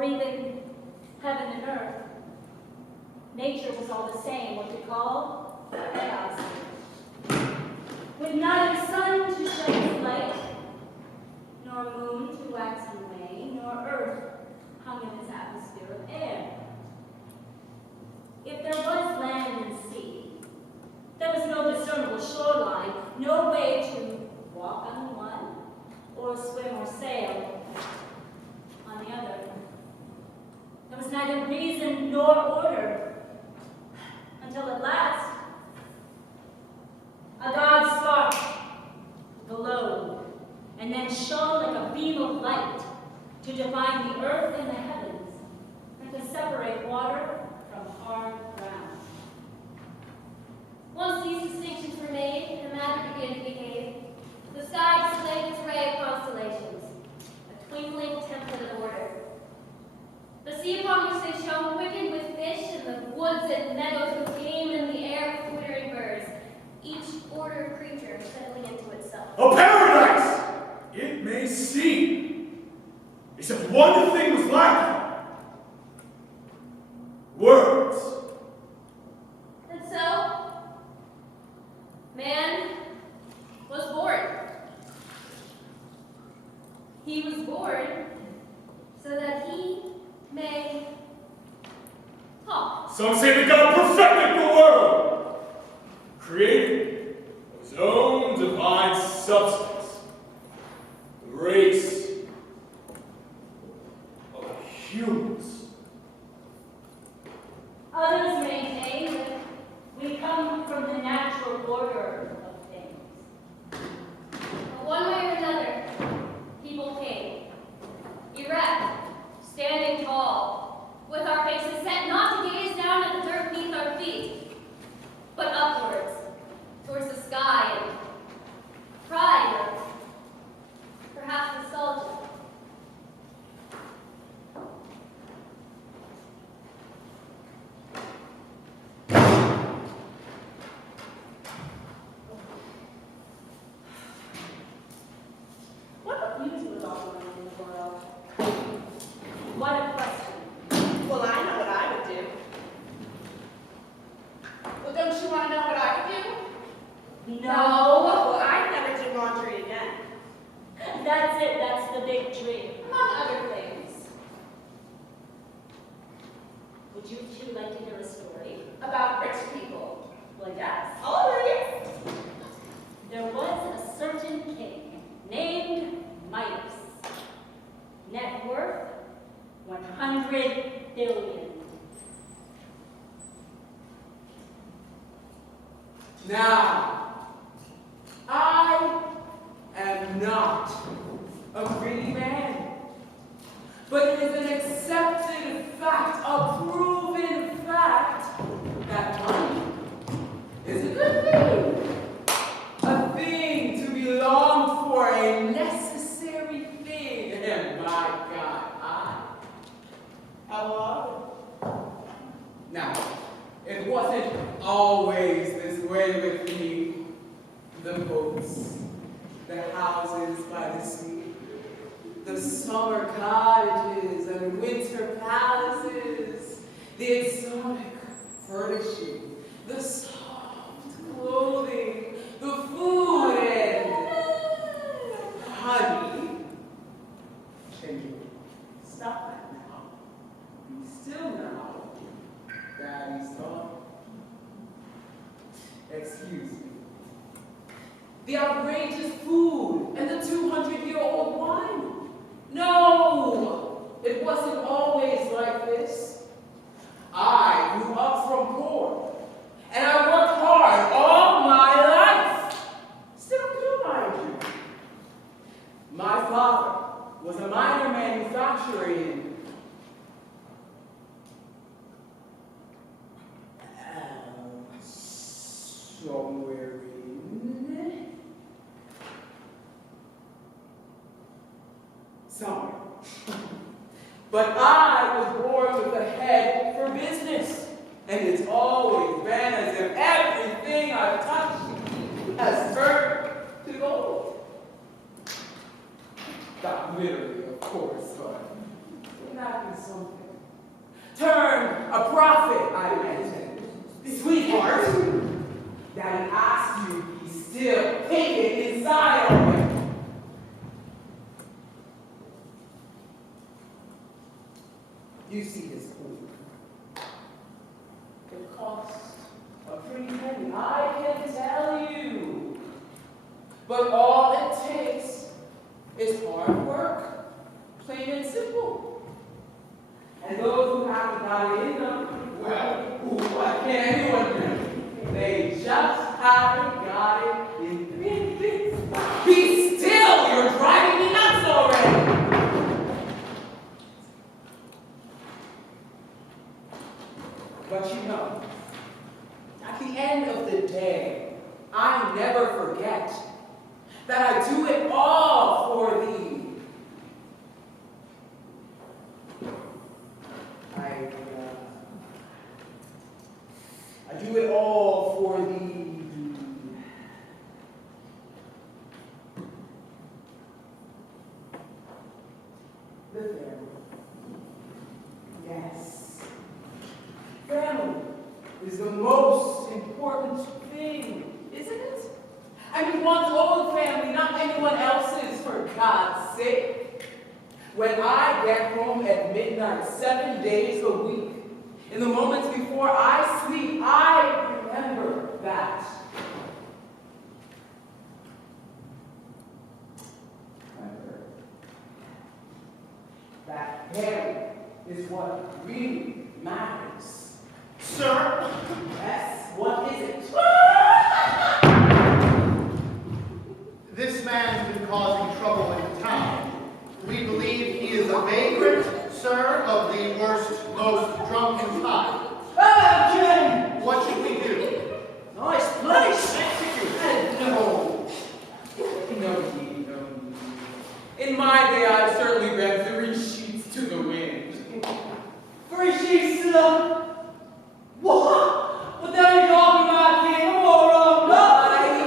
or even heaven and earth. Nature was all the same, what we call chaos. With neither sun to shed its light, nor moon to wax and wane, nor earth hung in its atmosphere of air. If there was land and sea, there was no discernible shoreline, no way to walk on one, or swim or sail on the other. There was neither reason nor order, until at last a god spark glowed, and then shone like a beam of light to divide the earth and the heavens, and to separate water from hard ground. Once these distinctions were made, and matter began to behave, the sky displayed its array of constellations, a twinkling template of order. The sea upon which they shone quickened with fish, and the woods and meadows with game, and the air with twittering birds, each order of creature settling into itself. A paradise, it may seem, except one thing was lacking. Words. And so, man was born. He was born so that he may talk. Some say that God perfected the world, created his own divine substance, the race of humans. Others maintain that we come from the natural order of things. But one way or another, people came, erect, standing tall, with our faces set not to gaze down at the dirt beneath our feet, but upwards, towards the sky, and pride, or perhaps nostalgia. What would you do with all the money in the world? What a question. Well, I know what I would do. Well, don't you want to know what I would do? No. Well, I'd never do laundry again. That's it, that's the big dream. Among other things. Would you two like to hear a story? About rich people. Well, yes. Oh, yes. There was a certain king named Midas. Net worth, 100 billion. Now, I am not a greedy man, but it is an accepted fact, a proven fact, that money is a good thing. A thing to be longed for, a necessary thing, and by God, Hello? Now, it wasn't always this way with me. The boats, the houses by the sea, the summer cottages and winter palaces, the exotic furnishing, the soft clothing, the food and honey. Can you stop that now? Be still now. Daddy's talking. Excuse me. The outrageous food and the 200-year-old wine. No, it wasn't always like this. I grew up from poor, and I worked hard all my life. Still do, mind you. My father was a minor manufacturer in somewhere in somewhere. But I was born with a head for business, and it's always been as if everything I've touched has turned to gold. Not literally, of course, but lacking something. Turn a prophet, I imagine. Sweetheart, Daddy asked you to be still, hidden inside already. You see this food. It costs a pretty penny, I can tell you. But all it takes is hard work, plain and simple. And those who haven't got it in them, well, what can anyone do? They just haven't got it in them. Be still! You're driving me nuts already! But you know, at the end of the day, I never forget that I do it all for thee. I do it all for thee. The family. Yes. Family is the most important thing, isn't it? I mean, one's own family, not anyone else's, for God's sake. When I get home at midnight, 7 days a week, in the moments before I sleep, I remember that. That family is what really matters. Sir? Yes, what is it? This man's been causing trouble in the town. We believe he is a vagrant, sir, of the worst, most drunken kind. Okay! What should we do? Nice place! No. No need, no need. In my day, I've certainly read 3 sheets to the wind. 3 sheets to the... What? What the hell are you talking about, kid? I'm all wrong. No,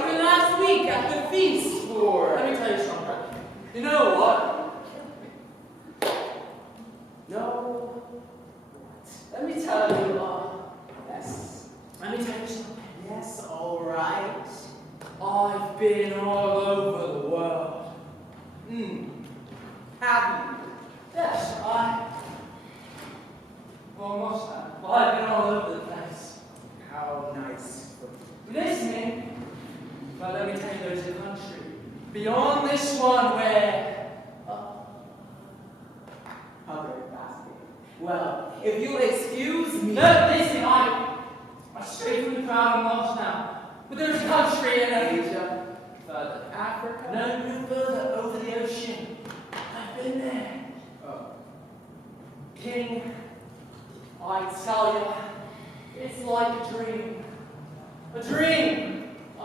even last week at the feast for... Let me tell you something. You know what? No. Let me tell you, yes. Let me tell you something. Yes, all right. I've been all over the world. Have you? Yes, almost have. Well, I've been all over the place. How nice. Listening, but let me tell you, there's a country beyond this one where... How very fascinating. Well, if you'll excuse me... No, listen, I'm straight from the crowd and lost now. But there's a country in Asia. Further. Africa? No further, over the ocean. I've been there. Oh. King, I tell you, it's like a dream. A dream! I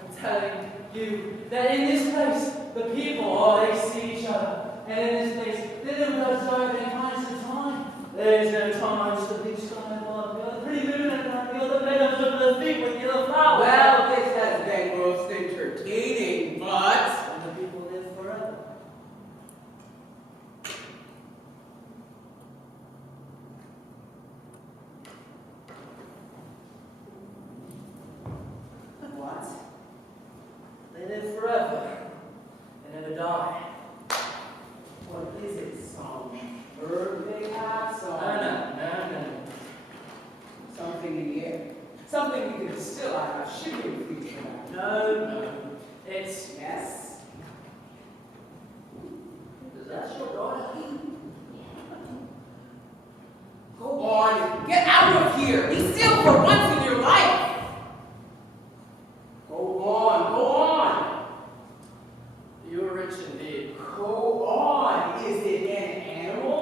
am telling you that in this place, the people, they see each other. And in this place, they live without desire of any kind of time. There's no time, just the blue sky above, the pretty moon at night, the other meadows under the feet with yellow flowers. Well, this has been most entertaining, but... And the people live forever. What? They live forever and never die. What is it? Some bird they have? No. Something in the air. Something we can distill out of shivering fleas for that. No. It's... Yes? Is that your daughter? Go on. Get out of here. Be still for once in your life. Go on. You're rich indeed. Go on. Is it an animal?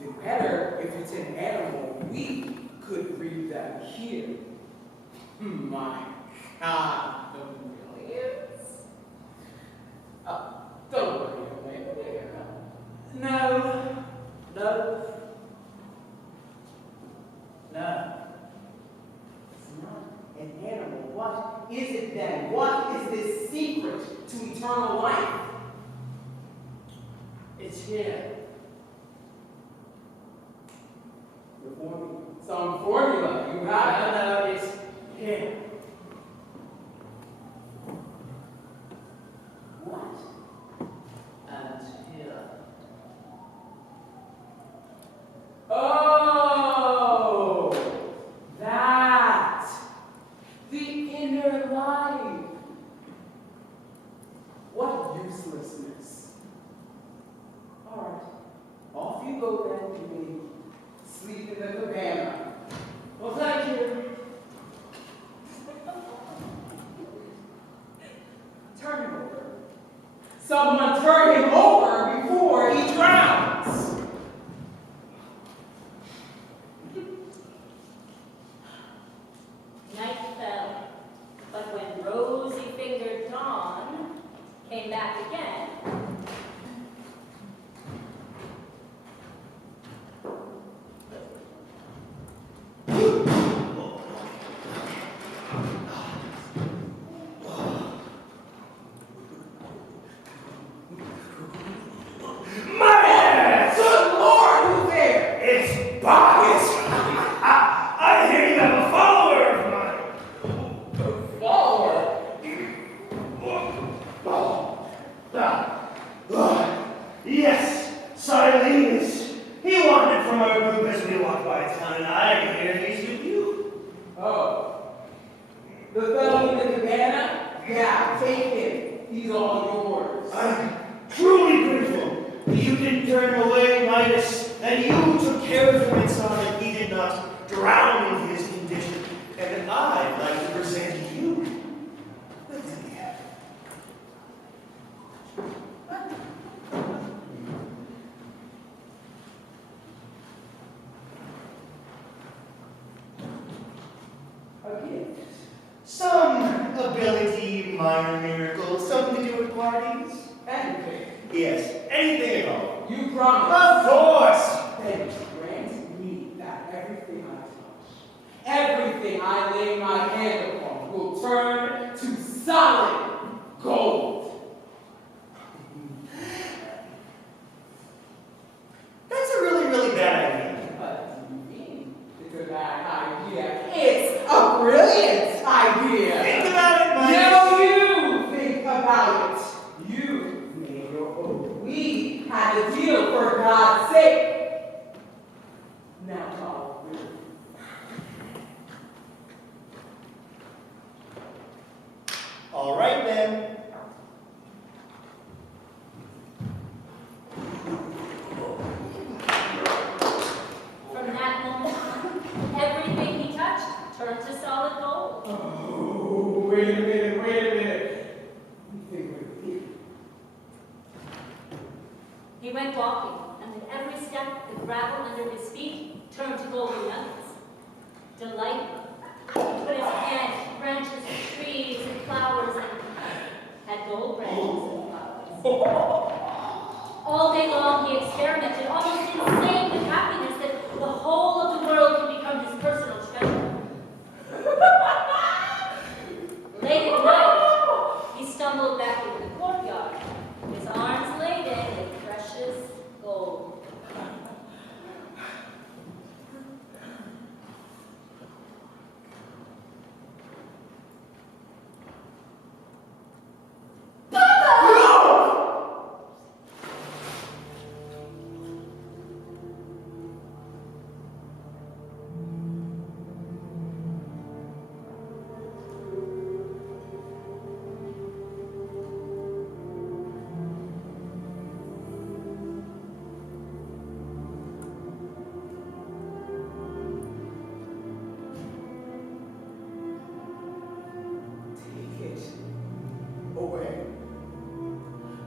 Even better, if it's an animal, we could breed them here. My God, the millions. Don't worry, No. It's not an animal. What is it then? What is this secret to eternal life? It's here. Some formula you have about it here. What? And here. Oh, that. The inner life. What uselessness. All right, off you go then, you may sleep in the cabana. Well, thank you. Turn him over. Someone turn him over before he drowns. Night fell, but when rosy-fingered dawn came back again, Good Lord, who's there? It's Bacchus! I hear you have a follower of Follower. mine. Yes, Silenus. He wandered from our group as we walked by town, and I hear he's with you. Oh. The fellow in the cabana? Yeah, take him. He's all yours. I'm truly grateful that you didn't turn him away, Midas, and you took care of him and saw that he did not drown in his condition, and that I'd like to present you. A gift. Some ability, minor miracle, something to do with parties? Anything. Yes, anything at all. You promise. Of course! Then grant me that everything I touch, everything I lay my hand upon will turn to solid gold. That's a really, really bad idea. What do you mean? It's a bad idea. It's a brilliant idea. Think about it, Mike. No, you think about it. You made your own. We had a deal for God's sake. Now follow through. All right, then. from that moment on, everything he touched turned to solid gold. Oh, wait a minute. Let me think. He went walking, and with every step, the gravel under his feet turned to golden nuggets. Delighted, he put his hand to branches of trees and flowers and had gold branches and flowers. All day long he experimented, almost insane with happiness that the whole of the world could become his personal treasure. Late at night, he stumbled back into the courtyard, his arms laden with precious gold. Take it away.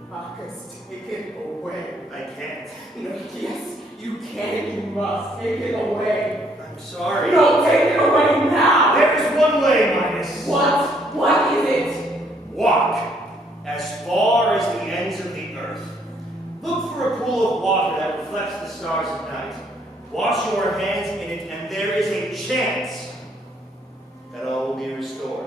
Bacchus, take it away. I can't. No, yes, you can, you must. Take it away. I'm sorry. No, take it away now. There is one way, Midas. What? What is it? Walk as far as the ends of the earth. Look for a pool of water that reflects the stars at night. Wash your hands in it, and there is a chance that all will be restored.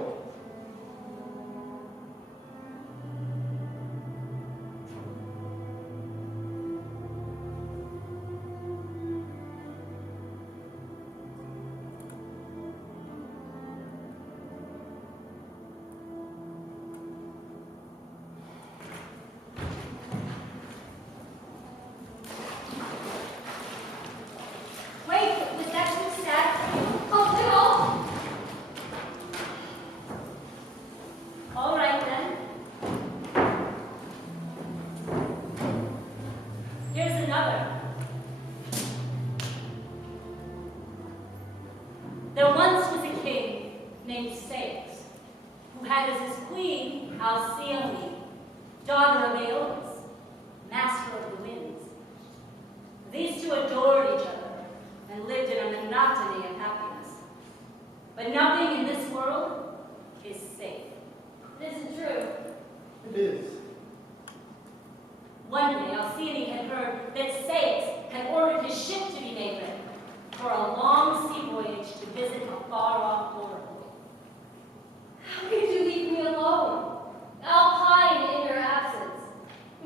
another. There once was a king named Saex, who had as his queen Alcyone, daughter of Aeolus, master of the winds. These two adored each other and lived in a monotony of happiness. But nothing in this world is safe. This is true. It is. One day, Alcyone had heard that Saex had ordered his ship to be made ready for a long sea voyage to visit a far-off oracle. How could you leave me alone? I'll pine in your absence.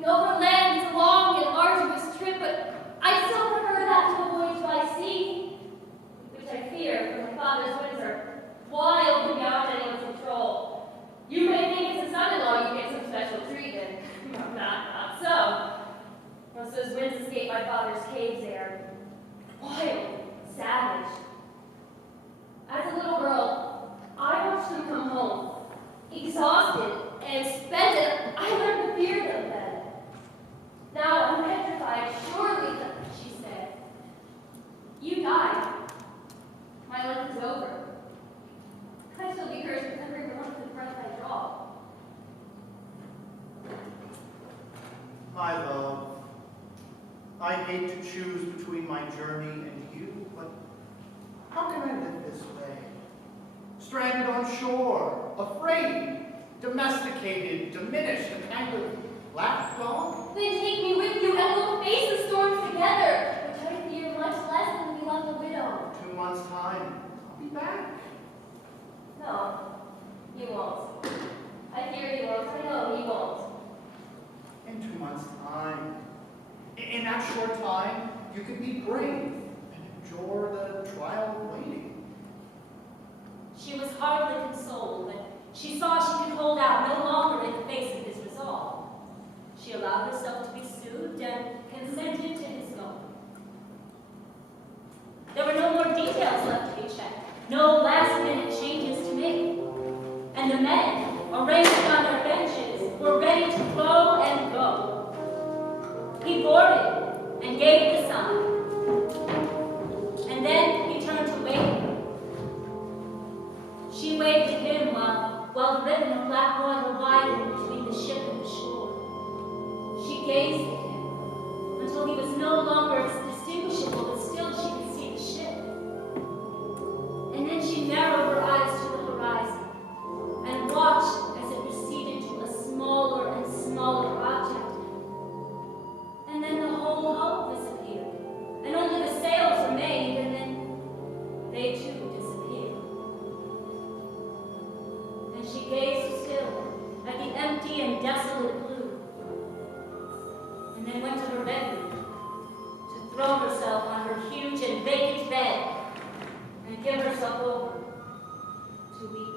Overland is a long and arduous trip, but I still prefer that to a voyage by sea, which I fear, for my father's winds are wild and beyond anyone's control. You may think as a son-in-law you get some special treatment. Not so. Once those winds escape my father's caves, they are wild, savage. As a little girl, I watched them come home, exhausted and spent, and I learned to fear them then. Now I'm petrified, surely, she said. You died. My life is over. I shall be cursed with every reluctant breath I draw. My love, I hate to choose between my journey and you, but how can I live this way? Stranded on shore, afraid, domesticated, diminished, a kind of lapdog? Then take me with you and we'll face the storms together, which I fear much less than we love a widow. 2 months' time, I'll be back. No, you won't. I fear you won't. I know you won't. In 2 months' time. In that short time, you can be brave and endure the trial of waiting. She was hardly consoled, but she saw she could hold out no longer in the face of his resolve. She allowed herself to be soothed and consented to his going. There were no more details left to be checked, no last-minute changes to make. And the men, arranged on their benches, were ready to row and go. He boarded and gave the sign. And then he turned to wait. She waved to him while the ribbon of black water widened between the ship and the shore. She gazed at him until he was no longer distinguishable, but still she could see the ship. And then she narrowed her eyes to the horizon and watched as it receded to a smaller and smaller object. And then the whole hull disappeared, and only the sails remained, and then they too disappeared. And she gazed still at the empty and desolate blue, and then went to her bedroom to throw herself on her huge and vacant bed and give herself over to weep.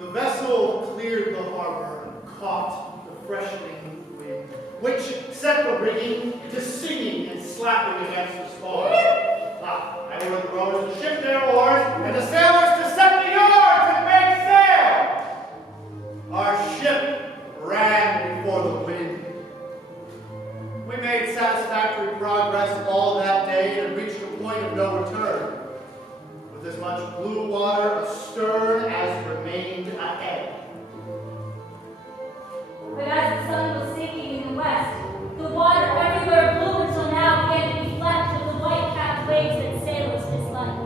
The vessel cleared the harbor and caught the freshening wind, which set the rigging to singing and slapping against the spars. I ordered the rowers to shift their oars and the sailors to set the yards and make sail. Our ship ran before the wind. We made satisfactory progress all that day and reached a point of no return, with as much blue water astern as remained ahead. But as the sun was sinking in the west, the water everywhere blew until now began to be flecked with the white-capped waves that sailors dislike.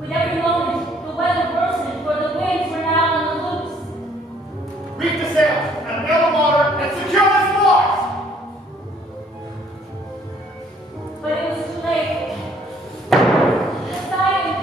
With every moment, the weather worsened, for the winds were now on the loose. Reef the sails and fill the water and secure the spars! But it was too late. Poseidon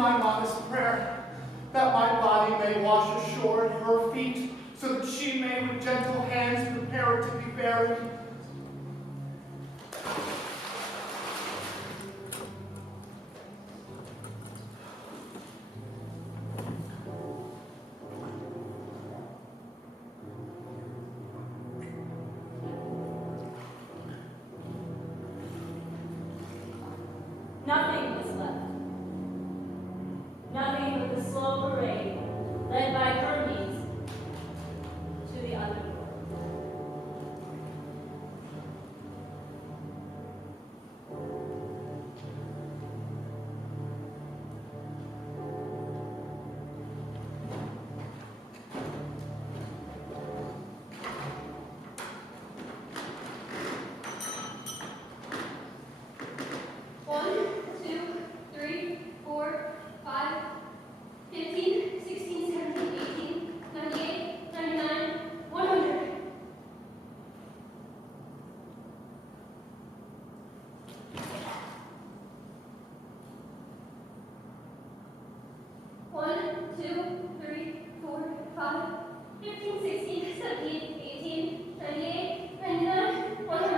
my modest prayer, that my body may wash ashore at her feet, so that she may with gentle hands prepare it to be buried. Nothing was left. Nothing but the slow parade led by Hermes to the other door.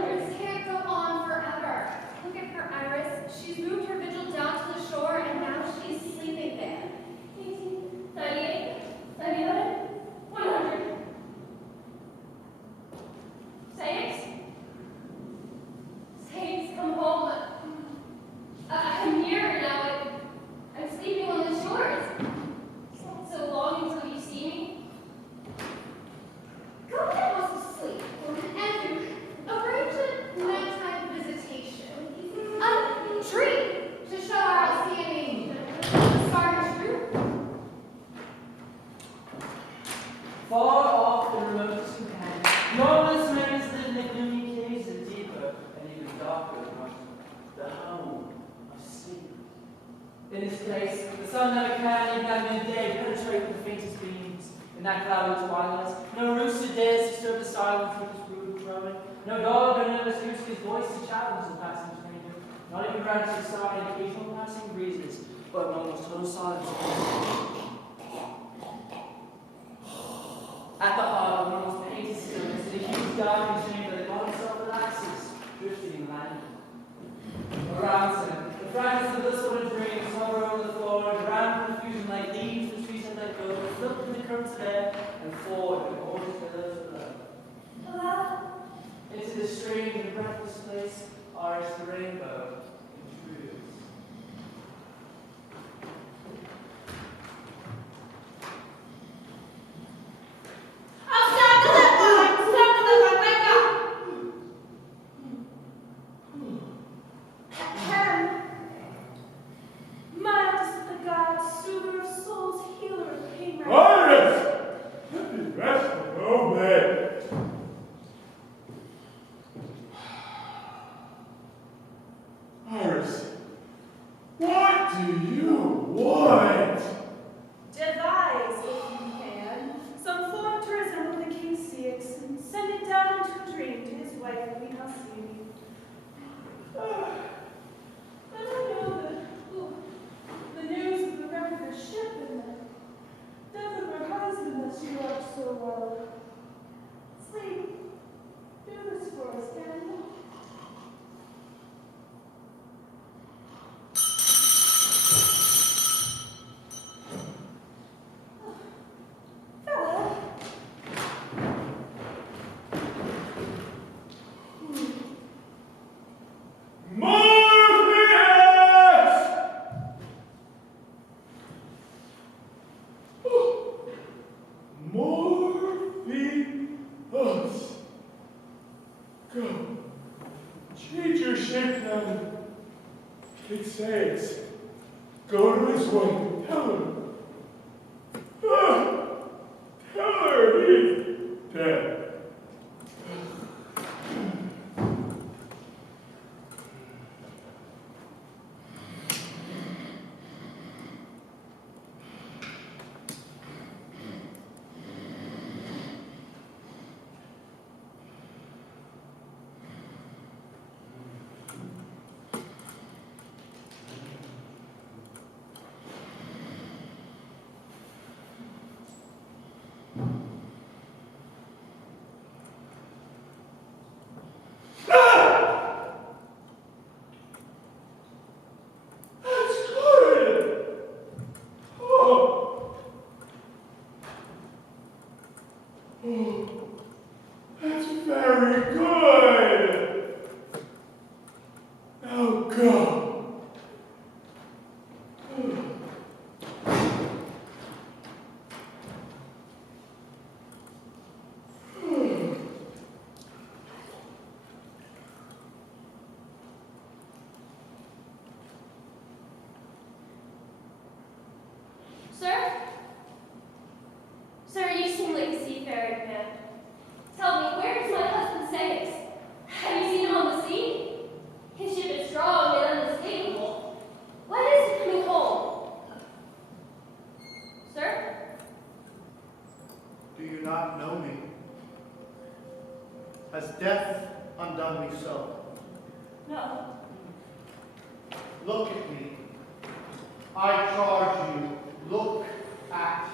This can't go on forever. Look at her, Iris. She's moved her vigil down to the shore, and now she's sleeping there. 98, 99, 100. Saints? Saints, come home. I'm here now. I'm sleeping on the shores. It's not so long until you see me. Go to the house of sleep. Andrew, arrange a nighttime visitation. A dream to show our Alcyon stars true. Far off and remote as companion, marvelous remains live in the gloomy caves and deeper and even darker among the home of sleep. In this place, the sun never can, even at midday, penetrate with the faintest beams. In that cloudy twilight, no rooster dares disturb the silence with his rude crowing. No dog or nervous use his voice to challenge the passing stranger. Not even branches sigh and occasional passing breezes, but an almost total silence. At the heart of almost painted stillness, in a huge darkened chamber, the god himself relaxes, drifting and landing. Around him, the fragments of this sort of dream hover over the floor, and around confusion like leaves from trees that let go, float in the currents of air, and forward with gorgeous billows below. Hello? Into this strange and breathless place, arcs the rainbow intrudes. Oh, stop the lip line! Stop the lip line! Wake up! Herm! Mild is the god, soother of souls, healer of pain. Iris! Let me rest for no man. Iris, what do you want? Devise, if you can, some form to resemble the king Ceyx, and send it down into a dream to his wife, Queen Halcyone. But I know the news of the wreck of her ship and the death of her husband that she loved so well. Sleep, do this for us, can you? Fella. Morpheus! Morpheus! Go. Change your shape now. It says, go to his wife. Tell her. Tell her he's dead. death undone me so? No. Look at me. I charge you, look at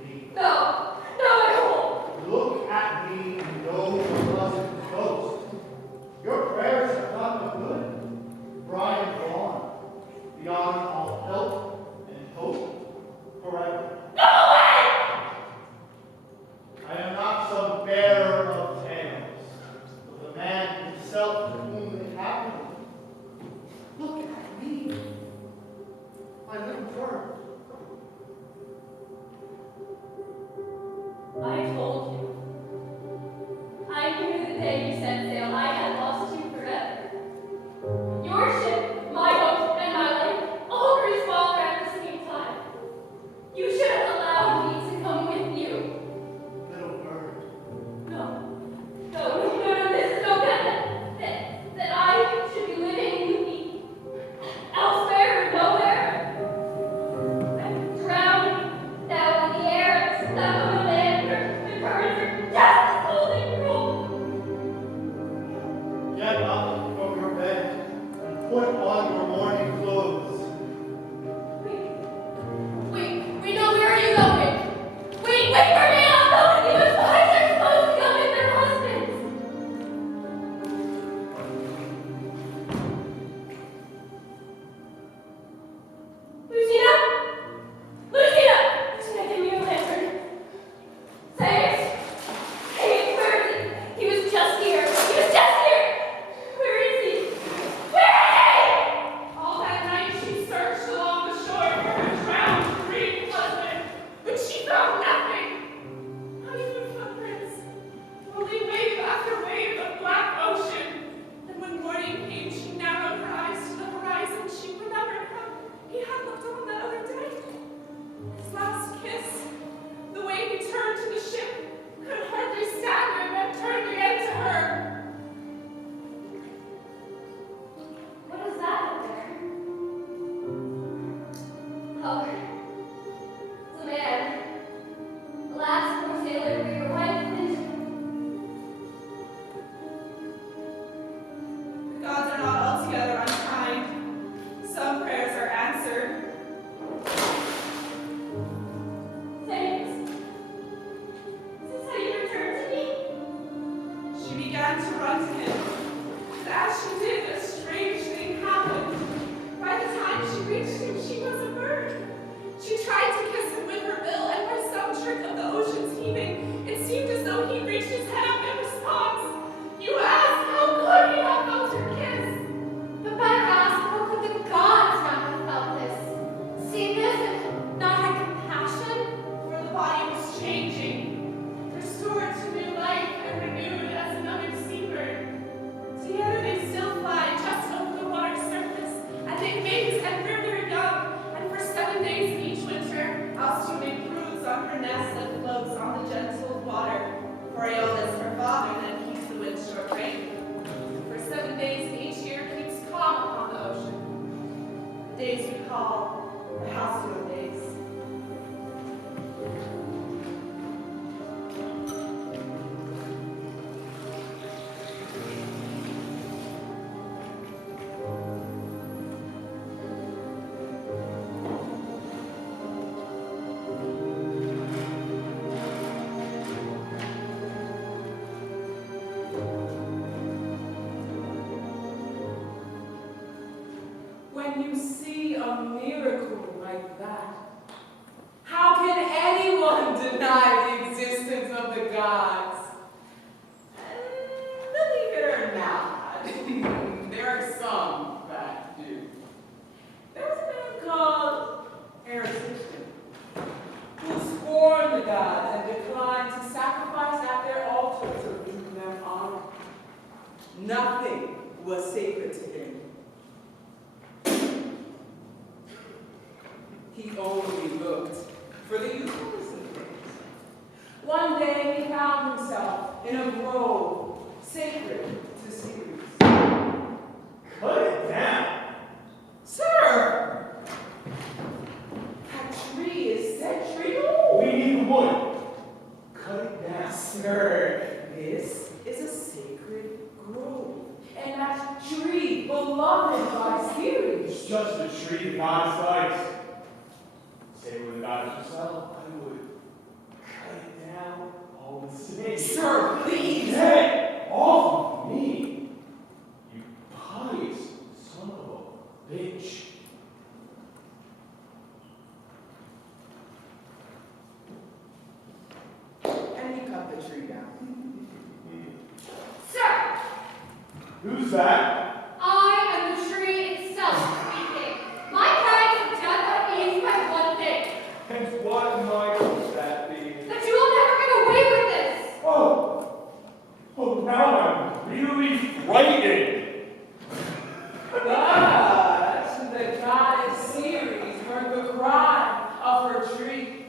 me. No, I won't. Look at me and know your pleasant ghost. Your prayers have done no good, for I am gone, beyond all help and hope forever. Go away! I am not some bearer of tales, but the man himself to whom it happened. Look at me, my little bird. I told you. I knew the day you set sail, I had lost you forever. Your ship, my boat, and my life all grew smaller at the same time. You should have allowed me to come with you. Little bird. No, this is no good. That I should be living with me elsewhere or nowhere. I'm drowning down in the air and stuck on a land where the currents are just as cold and cruel. Get up from your bed and put on your morning clothes. Wait, no, where are you going? Wait for me, I'll go with you. As wives are supposed to go with their husbands. Lucina, give me your lantern. Say it, where is he? He was just here. Where is he? All that night she searched along the shore for her drowned Greek husband, but she found nothing. Not even footprints. Only wave after wave of black ocean. And when morning came, she narrowed her eyes to the horizon. She remembered how he had looked on that other day. His last kiss, the way he turned to the ship, could hardly stand her, then turned again to her. What is that up there? Oh, it's a man. The last poor sailor we were wife into. The gods are not altogether unkind. Some prayers are answered. Thanks. Is this how you return to me? She began to run to him. But as she did, a strange thing happened. By the time she reached him, she was a bird. She tried to kiss him with her bill, and by some trick of the ocean's heaving, it seemed as though he reached his head up in response. You ask, how could he have felt her kiss? But better ask, how could the gods not have felt this? See this and not have compassion? For the body was changing, restored to new life and renewed as another seabird. Together they still fly just over the water's surface, and they mate and rear their young, and for 7 days of each winter, Alcune broods on her nest that floats on the gentle water. For Aeolus, her father, then keeps the wind short rein. For 7 days of each year keeps calm upon the ocean. The days we call the halcyon days. When you see a miracle like that, how can anyone deny the existence of the gods? And believe it or not, there are some that do. There's a man called Hermes, who scorned the gods and declined to sacrifice at their altars or do them honor. Nothing was sacred to him. He only looked for the usefulness of things. One day he found himself in a grove sacred to Ceres. Cut it down. Sir! That tree is century old. We need wood. Cut it down. Sir, this is a sacred beloved by Ceres. It's just a tree God sights. Say with God yourself, I would cut it down all the same. Sir, please. Get off of me, you pious son of a bitch. And he cut the tree down. Sir, Who's that? I am the tree itself speaking. My kind of death means but one thing. And what might that be? That you will never get away with this. Oh, now I'm really frightened. But the goddess Ceres heard the cry of her tree,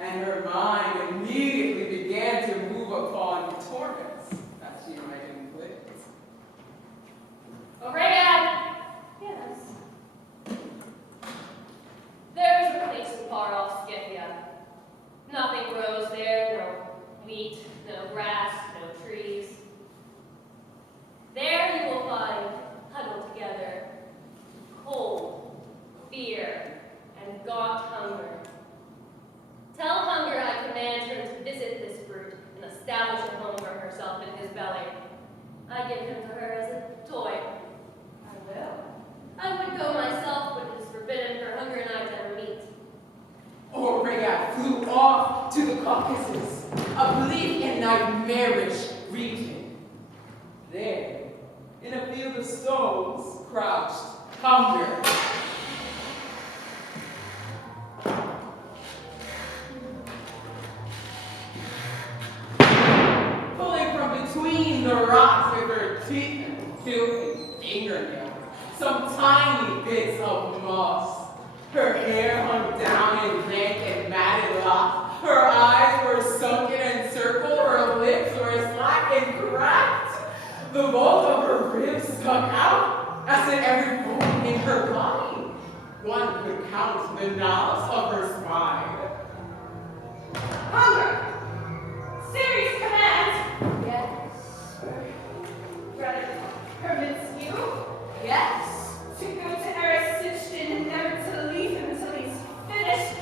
and her mind immediately began to move upon torments that she might inflict. O'Regan! Yes. There is a place in far-off Scythia. Nothing grows there, no wheat, no grass, no trees. There you will find, huddled together, cold, fear, and gaunt hunger. Tell hunger I command her to visit this brute and establish a home for herself in his belly. I give him to her as a toy. I will. I would go myself, but it is forbidden for hunger and I to ever meet. Aurea flew off to the Caucasus, a bleak and nightmarish region. There, in a field of stones, crouched hunger. Pulling from between the rocks with her teeth and filthy fingernails, some tiny bits of moss. Her hair hung down in rank and matted locks. Her eyes were sunken and circled. Her lips were slack and cracked. The bolt of her ribs stuck out, as in every bone in her body. One could count the knobs of her spine. Hunger! Ceres commands! Yes. Brother permits you Yes. to go to Narcissus and never to leave him until he's finished.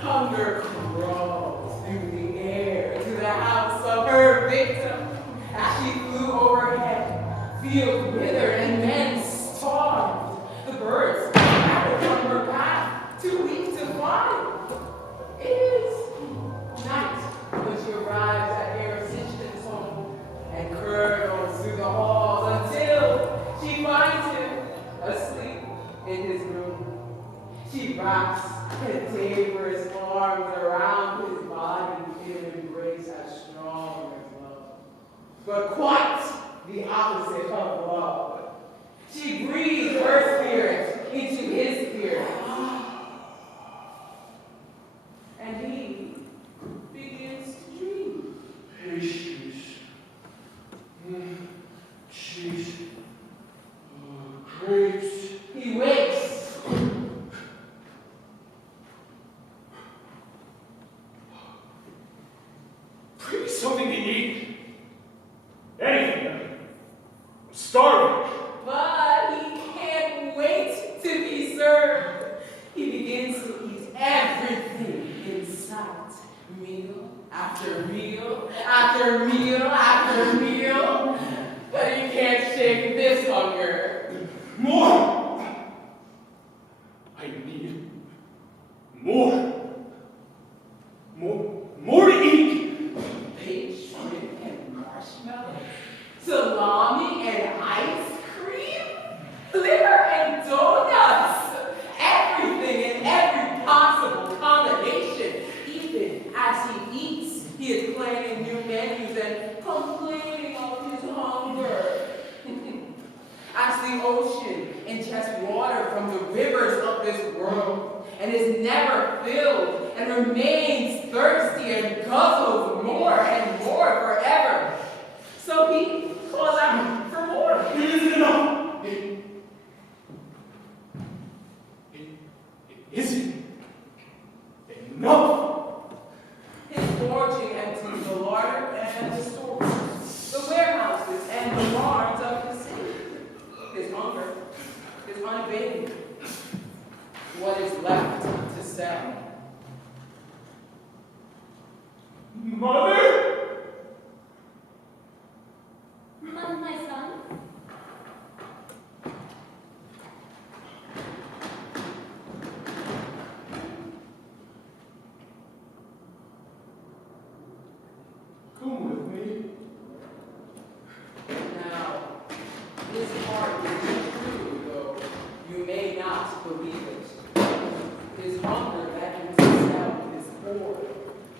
Hunger crawls through the air to the house of her victim. As she flew overhead, fields withered and men starved. The birds scattered from her path, too weak to fly. It is night when she arrives at Narcissus' home and curdles through the halls until she finds him asleep in his room. She wraps cadaverous arms around his body in an embrace as strong as love, but quite the opposite of love. She breathes her spirit into his spirit, and he begins to dream. Patience. Jeez. Grapes. He wakes. Bring me something to eat. Anything. I'm starving. But he can't wait to be served. He begins to eat everything in sight. Meal after meal, after meal, after meal. But he can't shake this hunger. More! I need more. More to eat. Baked shrimp and marshmallow, salami and ice cream, liver and donuts, everything in every possible combination. Even as he eats, he is planning new menus and complaining of his hunger. As the ocean ingests water from the rivers of this world and is never filled and remains thirsty and guzzles more and more forever, so he calls out for more. It isn't enough. It isn't enough. His fortune empties the larder His heart is true, though you may not believe it. His hunger beckons to sell his poor,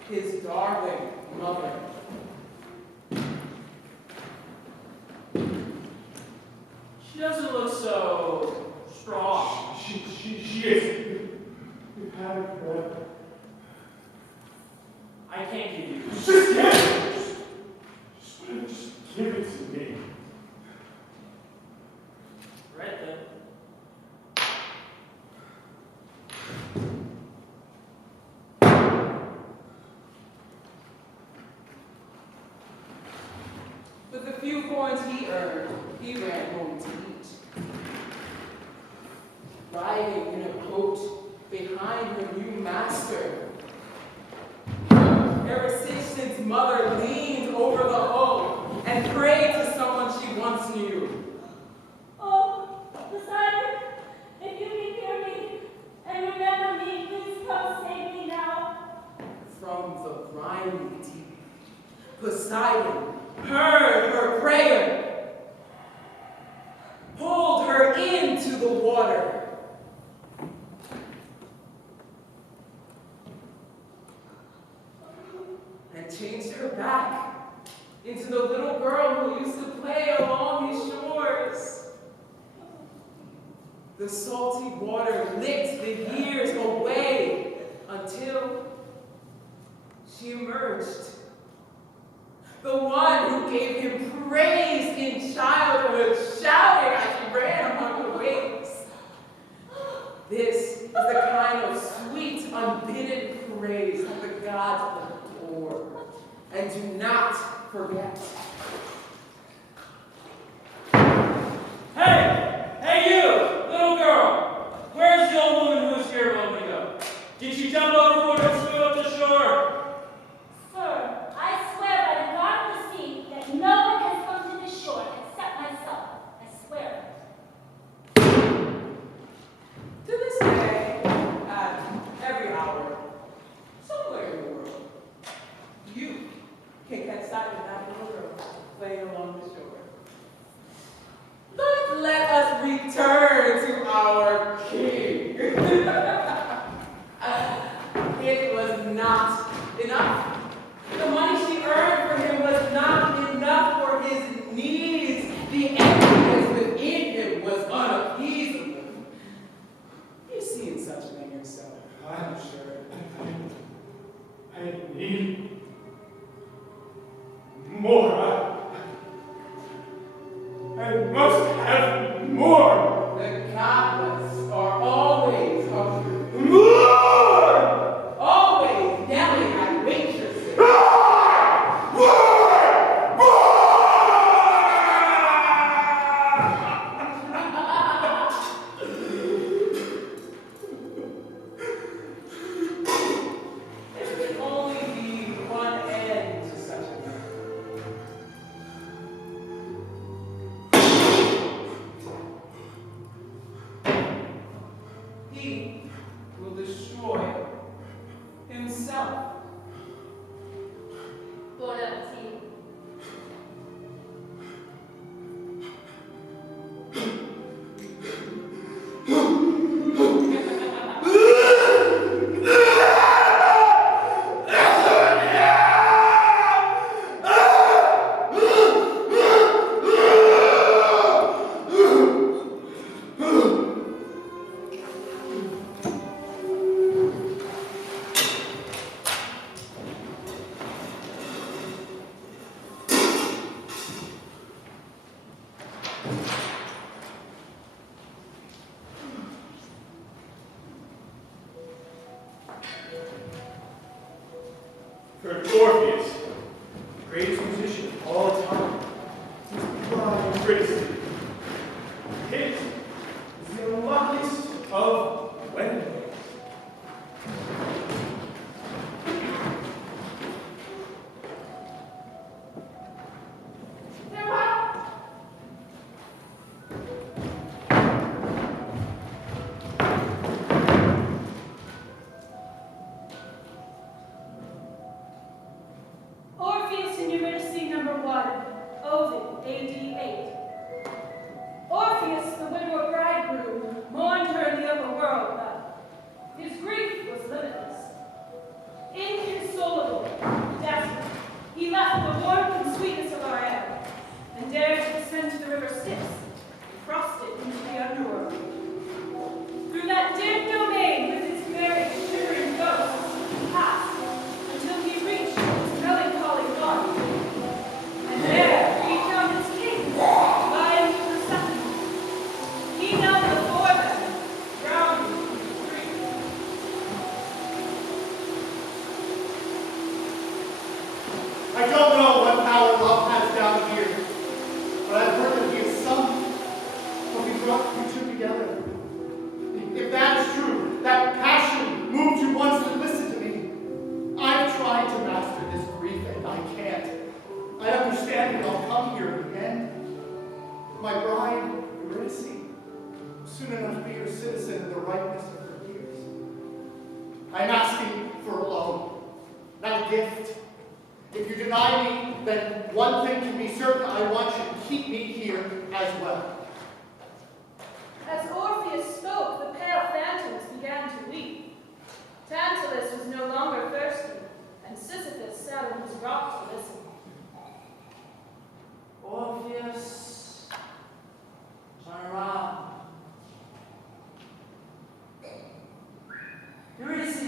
his darling mother. She doesn't look so strong. She is. You had it forever. I can't give you. Just give it. Just give it to me. Right then. With the few coins he earned, he ran home to eat. Riding in a boat behind her new master. Erysichthon's mother leaned over the hull and prayed to someone she once knew. Oh, Poseidon, if you can hear me and remember me, please come save me now. From the briny deep, Poseidon heard her prayer, pulled her into the water. And changed her back into the little girl who used to play along his shores. The salty water licked the years away until she emerged. The one who gave him praise in childhood, shouting as she ran among the waves. This is the kind of sweet, unbidden praise that the gods adore. And do not forget. Hey, you, little girl. Where's the old woman who was here a moment ago? Did she jump overboard and swim up the shore? Sir, I swear by the God of the sea that no one has come to this shore except myself. I swear. To this day, at every hour, somewhere in the world, you can catch sight of that little girl playing along the shore. But let us return to our king. It was not enough. The money she earned for him was not enough for his needs. The emptiness within him was unappeasable. You've seen such men yourself. I'm sure. I need more. I must have more. The godless are always hungry, More! always yelling at waitresses. There can only be one end to such a man. He will destroy himself. Bon appetit. limitless. Inconsolable, desperate, he left the warmth and sweetness of our air, and dared to descend to the river Styx, and crossed it into the underworld. Through that dim domain with its merry, shivering ghosts, he passed, until he reached its melancholy garden. And there he found its king, lying to Persephone. He knelt before them, drowning in grief. I don't know what power love has down here, but I've heard that he is some, but we brought you two together. If that is true, that passion moved you once to listen to me. I've tried to master this grief and I can't. I understand that I'll come here in the end. My bride, Eurydice, will soon enough be your citizen in the ripeness of her years. I'm asking for a loan, not a gift. If you deny me, then one thing can be certain: I want you to keep me here as well. As Orpheus spoke, the pale phantoms began to weep. Tantalus was no longer thirsty, and Sisyphus sat on his rock to listen. Orpheus, turn around. Eurydice.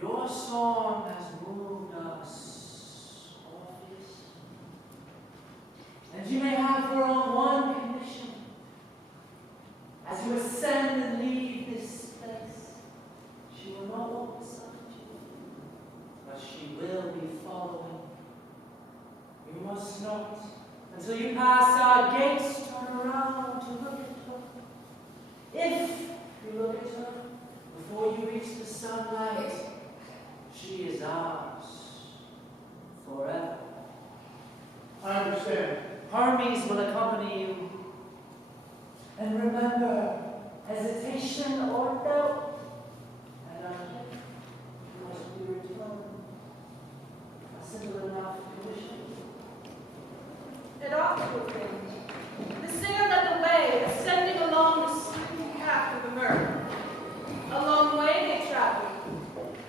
Your song has moved us, Orpheus, and you may have her on one condition. As you ascend and leave this place, she will not walk beside you, but she will be following. You must not, until you pass our gates, turn around to look at her. If you look at her before you reach the sunlight, she is ours forever. I understand. Hermes will accompany you. And remember, hesitation or doubt, and until you must be returned. A simple enough condition. It ought to have been. The singer led the way, ascending along the sleepy path of the myrrh. A long way they traveled,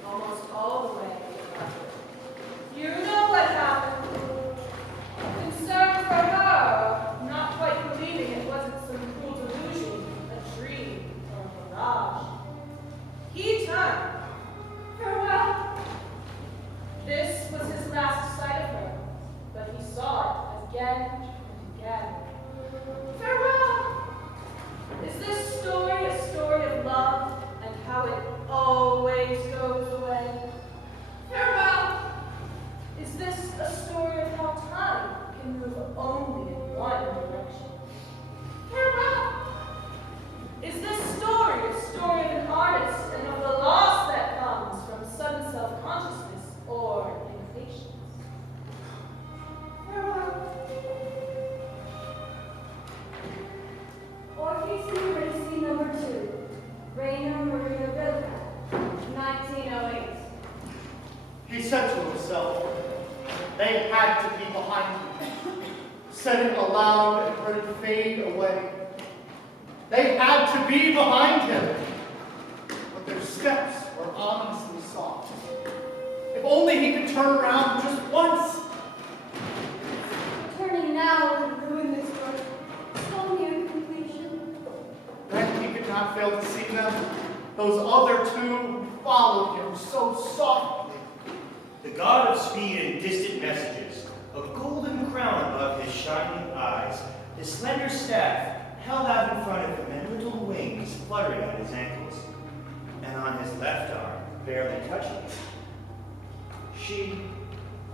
almost all the way they traveled. You know what happened. Concern for her, not quite believing it wasn't some cruel delusion, a dream, or a mirage. He turned. Farewell. This was his last sight of her, but he saw it again and again. Farewell. Is this story a story of love and how it always goes away? Farewell. Is this a story of how time can move only in one direction? Farewell. Is this story a story of an artist and of the loss that comes from sudden self-consciousness or impatience? Farewell. Orpheus and Eurydice number 2, Rainer Maria Rilke, 1908. He said to himself, they had to be behind him. Said it aloud and heard it fade away. They had to be behind him. But their steps were ominously soft. If only he could turn around just once. Turning now would ruin this work, so near completion. Then he could not fail to see them, those other two who followed him so softly. The god of speed and distant messages, a golden crown above his shining eyes, his slender staff held out in front of him and little wings fluttering at his ankles, and on his left arm, barely touching it, she,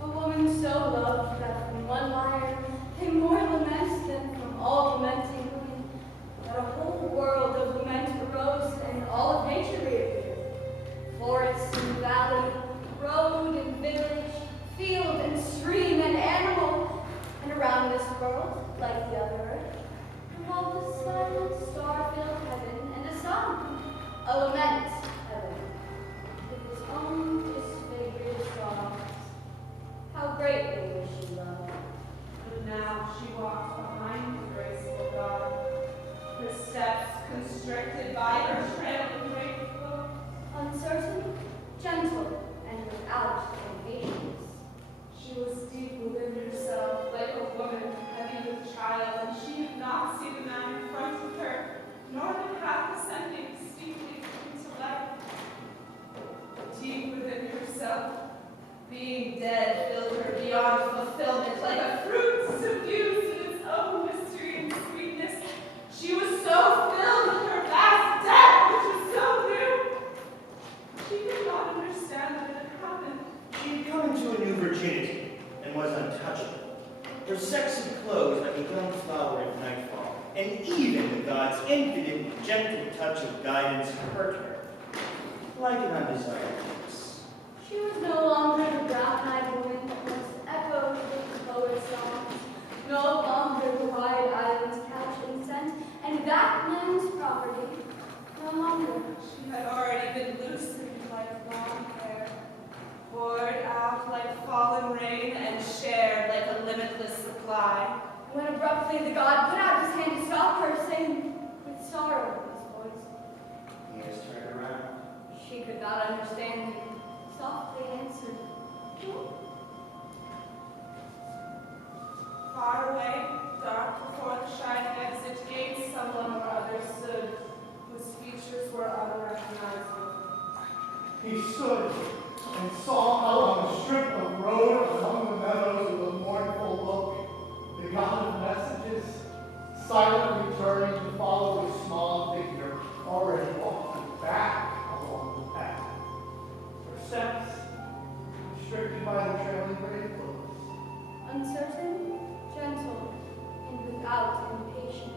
A woman so loved that from one lyre came more lament than from all lamenting women, that a whole world of lament arose and all of nature reappeared. Forest and valley, road and village, field and stream and animal, And around this world, like the other earth, revolved a silent, star-filled heaven and a sun, a lament heaven, with its own disfigured stars. How greatly was she loved. And now she walked behind the graceful god, her steps constricted by her trailing rainbow. Uncertain, gentle, and without impatience. She was deep within herself, like a woman heavy with child, and she did not see the man in front of her, nor the path ascending steeply into life. Deep within herself, being dead filled her beyond fulfillment, like a fruit suffused in its own mystery and sweetness. She was so filled with her vast death, which was so new. She did not understand that it had happened. She had come into a new virginity and was untouchable. Her sex had closed like a young flower at nightfall, and even the god's infinite and gentle touch of guidance hurt her, like an undesired kiss. She was no longer the brown-eyed woman that once echoed with the poet's songs, no longer the wide islands couched in scent, and that man's property, no longer. She had already been loosened like long hair, poured out like fallen rain, and shared like a limitless supply. When abruptly the god put out his hand to stop her, saying with sorrow in his voice, He has turned around. she could not understand him, softly answered, "Who?" Far away, dark before the shining exit gate, someone or other stood, whose features were unrecognizable. He stood and saw out on a strip of road among the meadows with a mournful look, the god of messages, silently turning to follow his small figure, already walking back along the path. Her steps, restricted by the trailing grave clothes. Uncertain, gentle, and without impatience.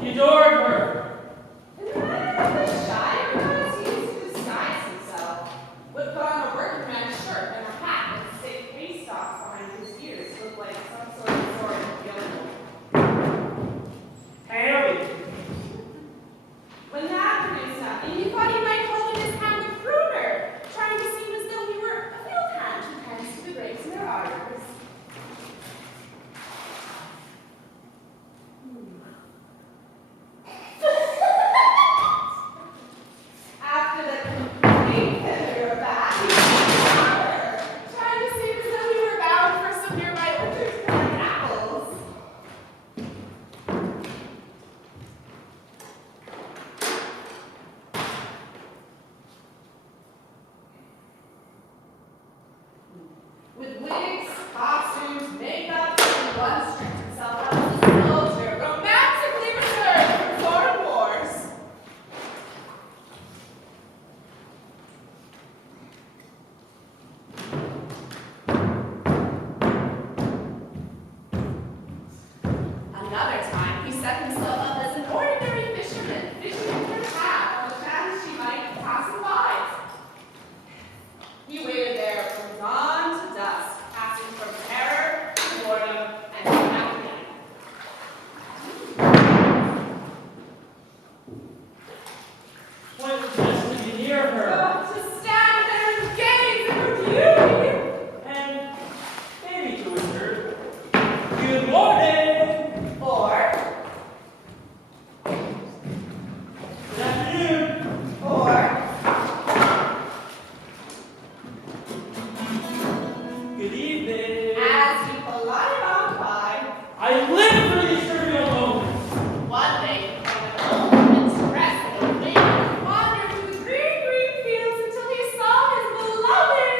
He adored her. And the man was shy or was he used to disguise himself? Would put on a working man's shirt and a hat and stick hay stalks behind his ears to look like some sort of sword of young. Harry. When that produced nothing, you thought he might hold in his hand a crooner, trying to seem as though he were a field hand who tends to the grapes in their arbors. After the complete failure of that, he was trying to seem as though we were bound for some nearby orchards to collect apples. With wigs, costumes, makeup, and one stripped himself out as a soldier, romantically returned from foreign wars. Another time, he set himself up as an ordinary fisherman, fishing in her path on the chance she might be passing by. He waited there from dawn to dusk, passing from terror to boredom and to apathy. When just to be near her. Oh, to stand there and gaze at her beauty! And maybe to whisper, "Good morning." Or, Good afternoon. or, Good evening. as he glided on by, I live for these trivial moments. one day he found an old woman's dress in a wind and wandered through the green, green fields until he saw his beloved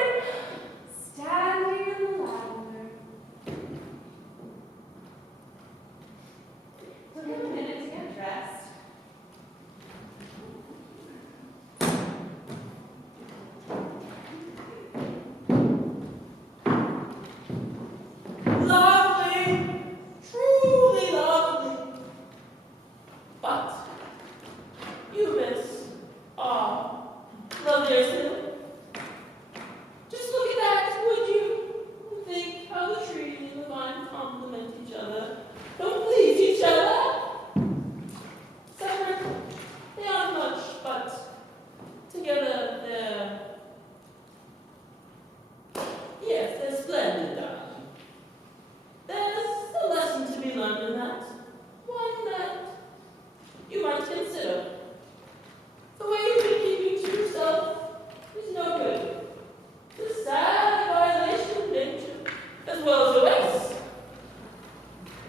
standing in the lavender. Took him a minute to get dressed. Lovely, truly lovely. But you miss, lovelier still. Just look at that, would you? And think how the tree and the vine complement each other, complete each other. Separate, they aren't much, but together they're, yes, they're splendid, darling. There's a lesson to be learned in that. One that you might consider. The way you've been keeping to yourself is no good. It's a sad violation of nature, as well as a waste.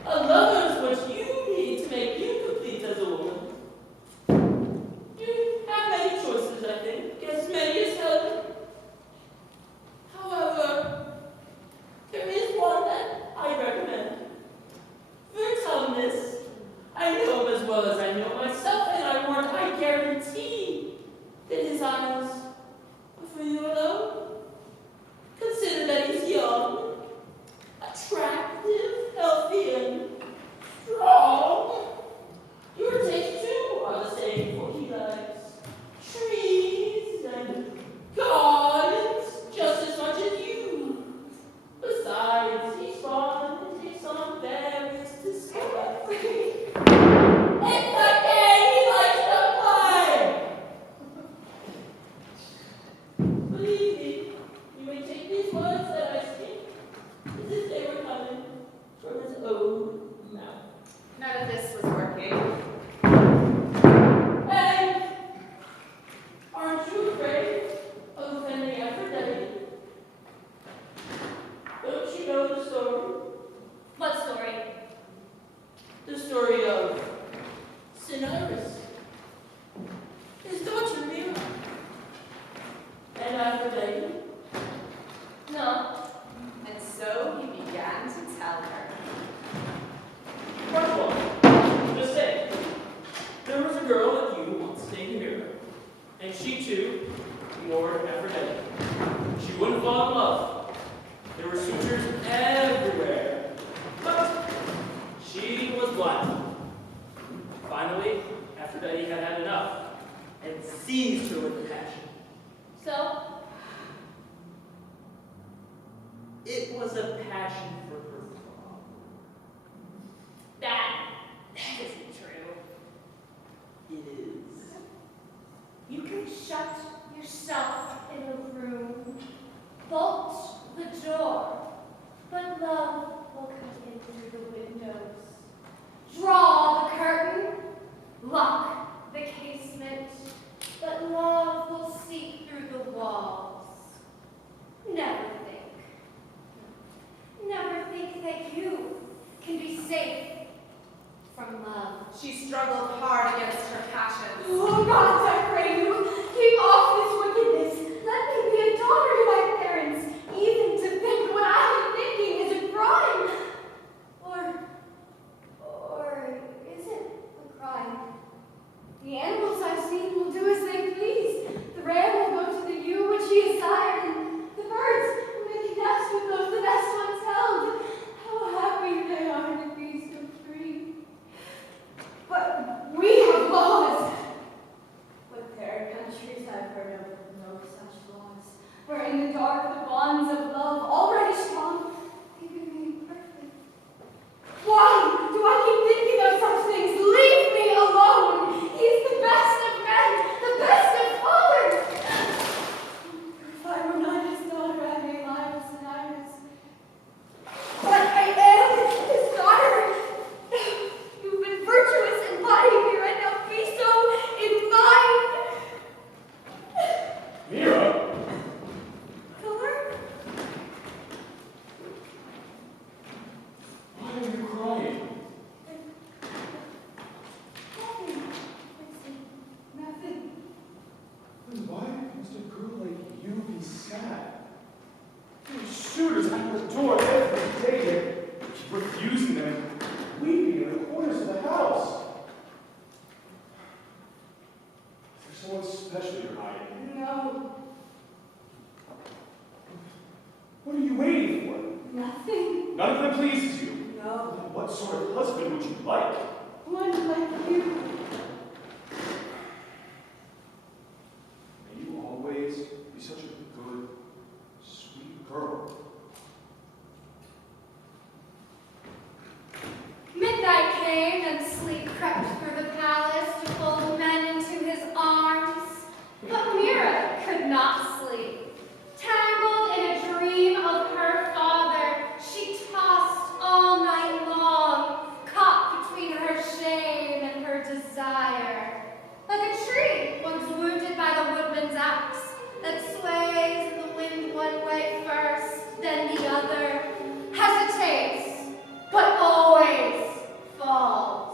A lover is what you need to make you complete as a woman. You have many choices, I think, as many as hell. However, there is one that I recommend. Vertumnus. I know him as well as I know myself, and I guarantee that his eyes are for you alone. Consider that he's young, attractive, healthy, and strong. Your tastes too are the same, for he likes trees and gardens just as much as you. Besides, he's fond and takes on various discoveries. It's okay, he likes to play! Believe me, you may take these words that I speak as if they were coming from his own mouth. None of this was working. And aren't you afraid of offending Aphrodite? Don't you know the story? What story? The story of Cinyras, his daughter Mira, and Aphrodite. No. And so he began to tell her. First of all, just say, there was a girl like you once named Mira, and she too ignored Aphrodite. She wouldn't fall in love. There were suitors everywhere, but she was blind. Finally, Betty had had enough and seized her with passion. So, It was a passion for her father. that isn't true. It is. You can shut yourself in a room, bolt the door, but love will come in through the windows. Draw the curtain, lock the casement, but love will seep through the walls. Never think that you can be safe from love. She struggled hard against her passions. Oh, gods, I pray you, keep off this wickedness. Let me be a daughter to my parents. Even to think what I am thinking is a crime. Or is it a crime? The animals I've seen will do as they please. The ram will go to the ewe which he has sired, and the birds will make nests with those the best ones held. How happy they are to be so free. But we have laws. But there are countries I've heard of with no such laws, where in the dark the bonds of love, already strong, may be made perfect. Why do I keep thinking of such things? Leave me alone. He is the best of men, the best of fathers. If I were not his daughter, I may lie with Sinaitis. But I am his daughter. You've been virtuous in body here, and now be so in mind. Mira, Pillar? why are you crying? Nothing. It's nothing. Then why must a girl like you be sad? There are shooters at the door every day, and keep refusing them, weeping in the corners of the house. Is there someone special you're hiding? No. What are you waiting for? Nothing. None of them pleases you. No. Then what sort of husband would you like? One like you. May you always be such a good, sweet girl. Midnight came and sleep crept through the palace to fold men into his arms. But Mira could not sleep. Tangled in a dream of her father, she tossed all night long, caught between her shame and her desire. Like a tree once wounded by the woodman's axe, that sways in the wind one way first, then the other, hesitates, but always falls.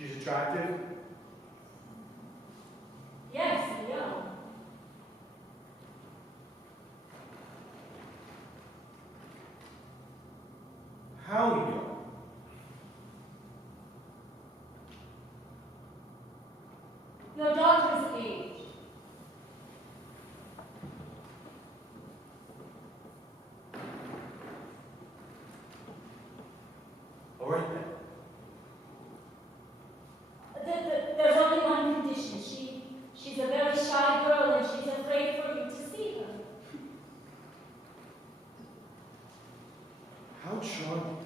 She's attractive. Yes, I know. How you know? Your daughter's age. All right then. There's only one condition. She's a very shy girl and she's afraid for you to see her. How charming.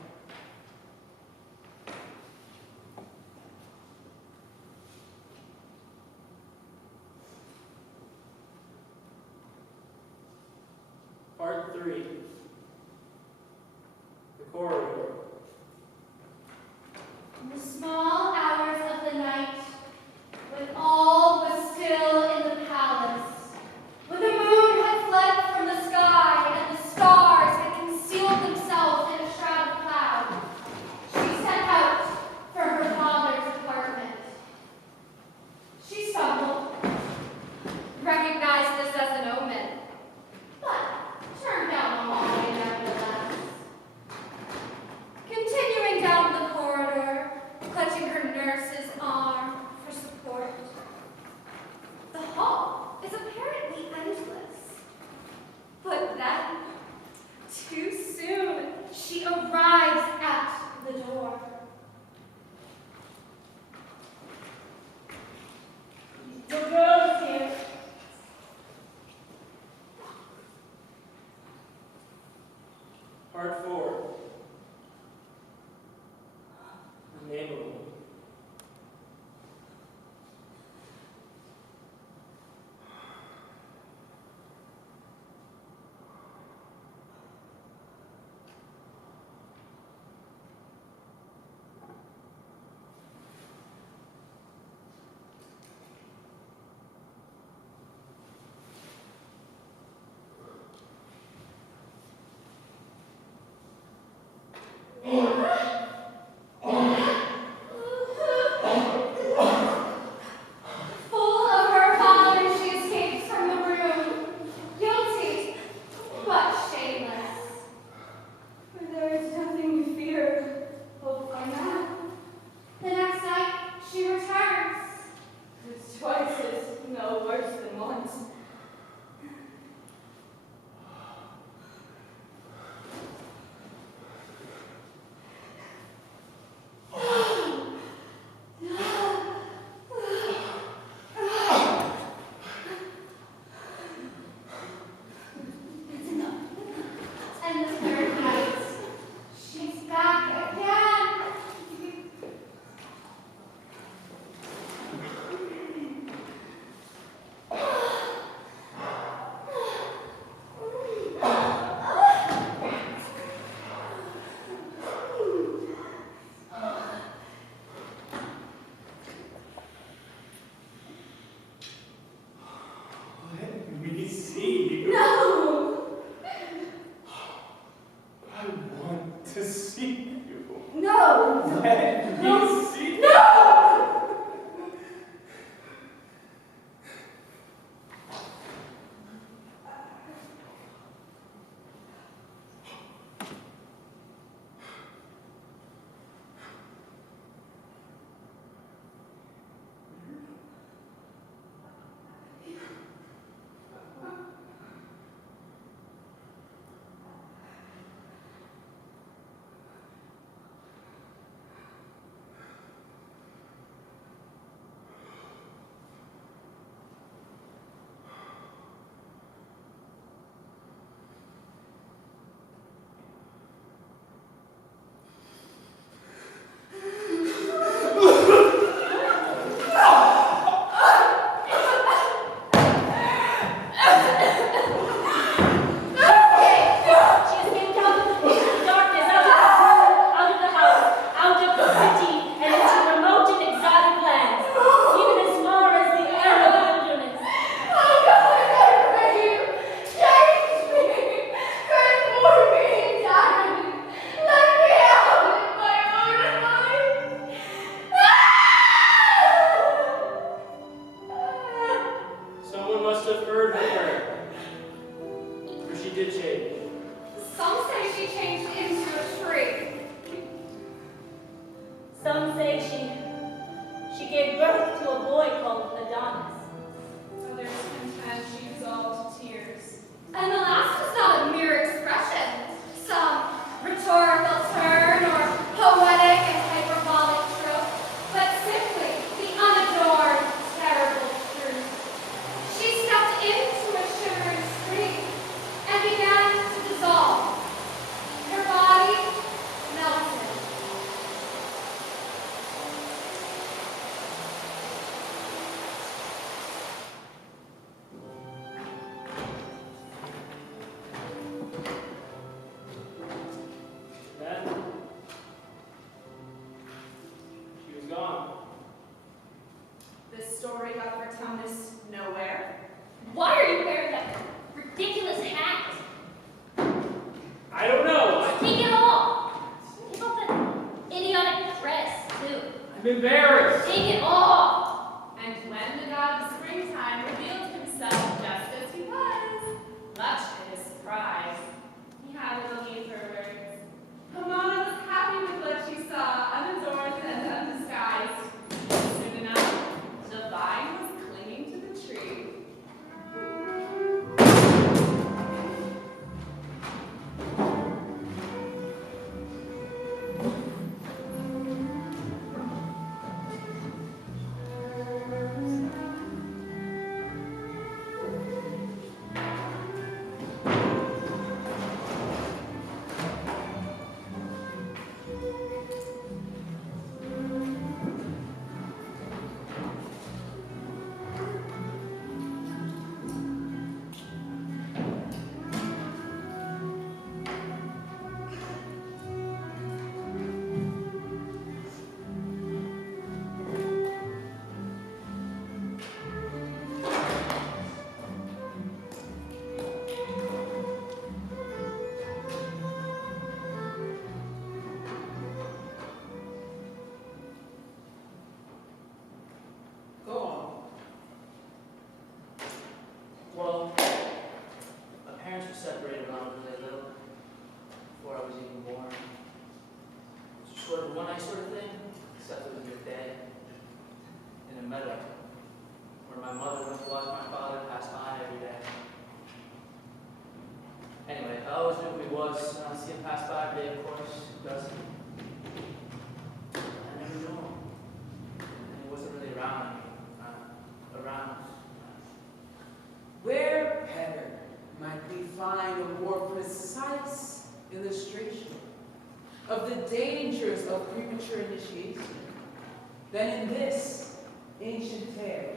Part 3. The corridor. In the small hours of the night, when all was still in the palace, when the moon had fled from the sky and the stars had concealed themselves in a shroud of cloud, she set out for her father's apartment. She stumbled, recognized this as an omen, but turned down the hallway nevertheless. Continuing down the corridor, clutching her nurse's arm for support. The hall is apparently endless. But then, too soon, she arrives at the door. Your girl is here. Part 4. Unnameable. day she gave birth to a boy called Adonis. Others contend she dissolved to tears. And the last was not a mere expression, some rhetorical turn or poetic and hyperbolic trope, but simply the unadorned, terrible truth. She stepped into a shimmering stream and began to dissolve. Her body melted. Then she was gone. This story got Vertumnus nowhere. Why are you wearing that ridiculous hat? I don't know. Take it off. Take off that idiotic dress, too. I'm embarrassed. Take it off. And when the god of springtime revealed himself just as he was, much to his surprise, he had little need for words. Pomona was happy with what she saw, unadorned and undisguised. Soon enough, the vine was clinging to the tree. Go on. Well, my parents were separated when I was really little, before I was even born. It was sort of a one-night sort of thing, except it was midday in a meadow, where my mother went to watch my father pass by every day. Anyway, I always knew who he was. When I see him pass by every day, of course. Who doesn't? I never knew him. And he wasn't really around me. Around us. Where better might we find a more precise illustration of the dangers of premature initiation than in this ancient tale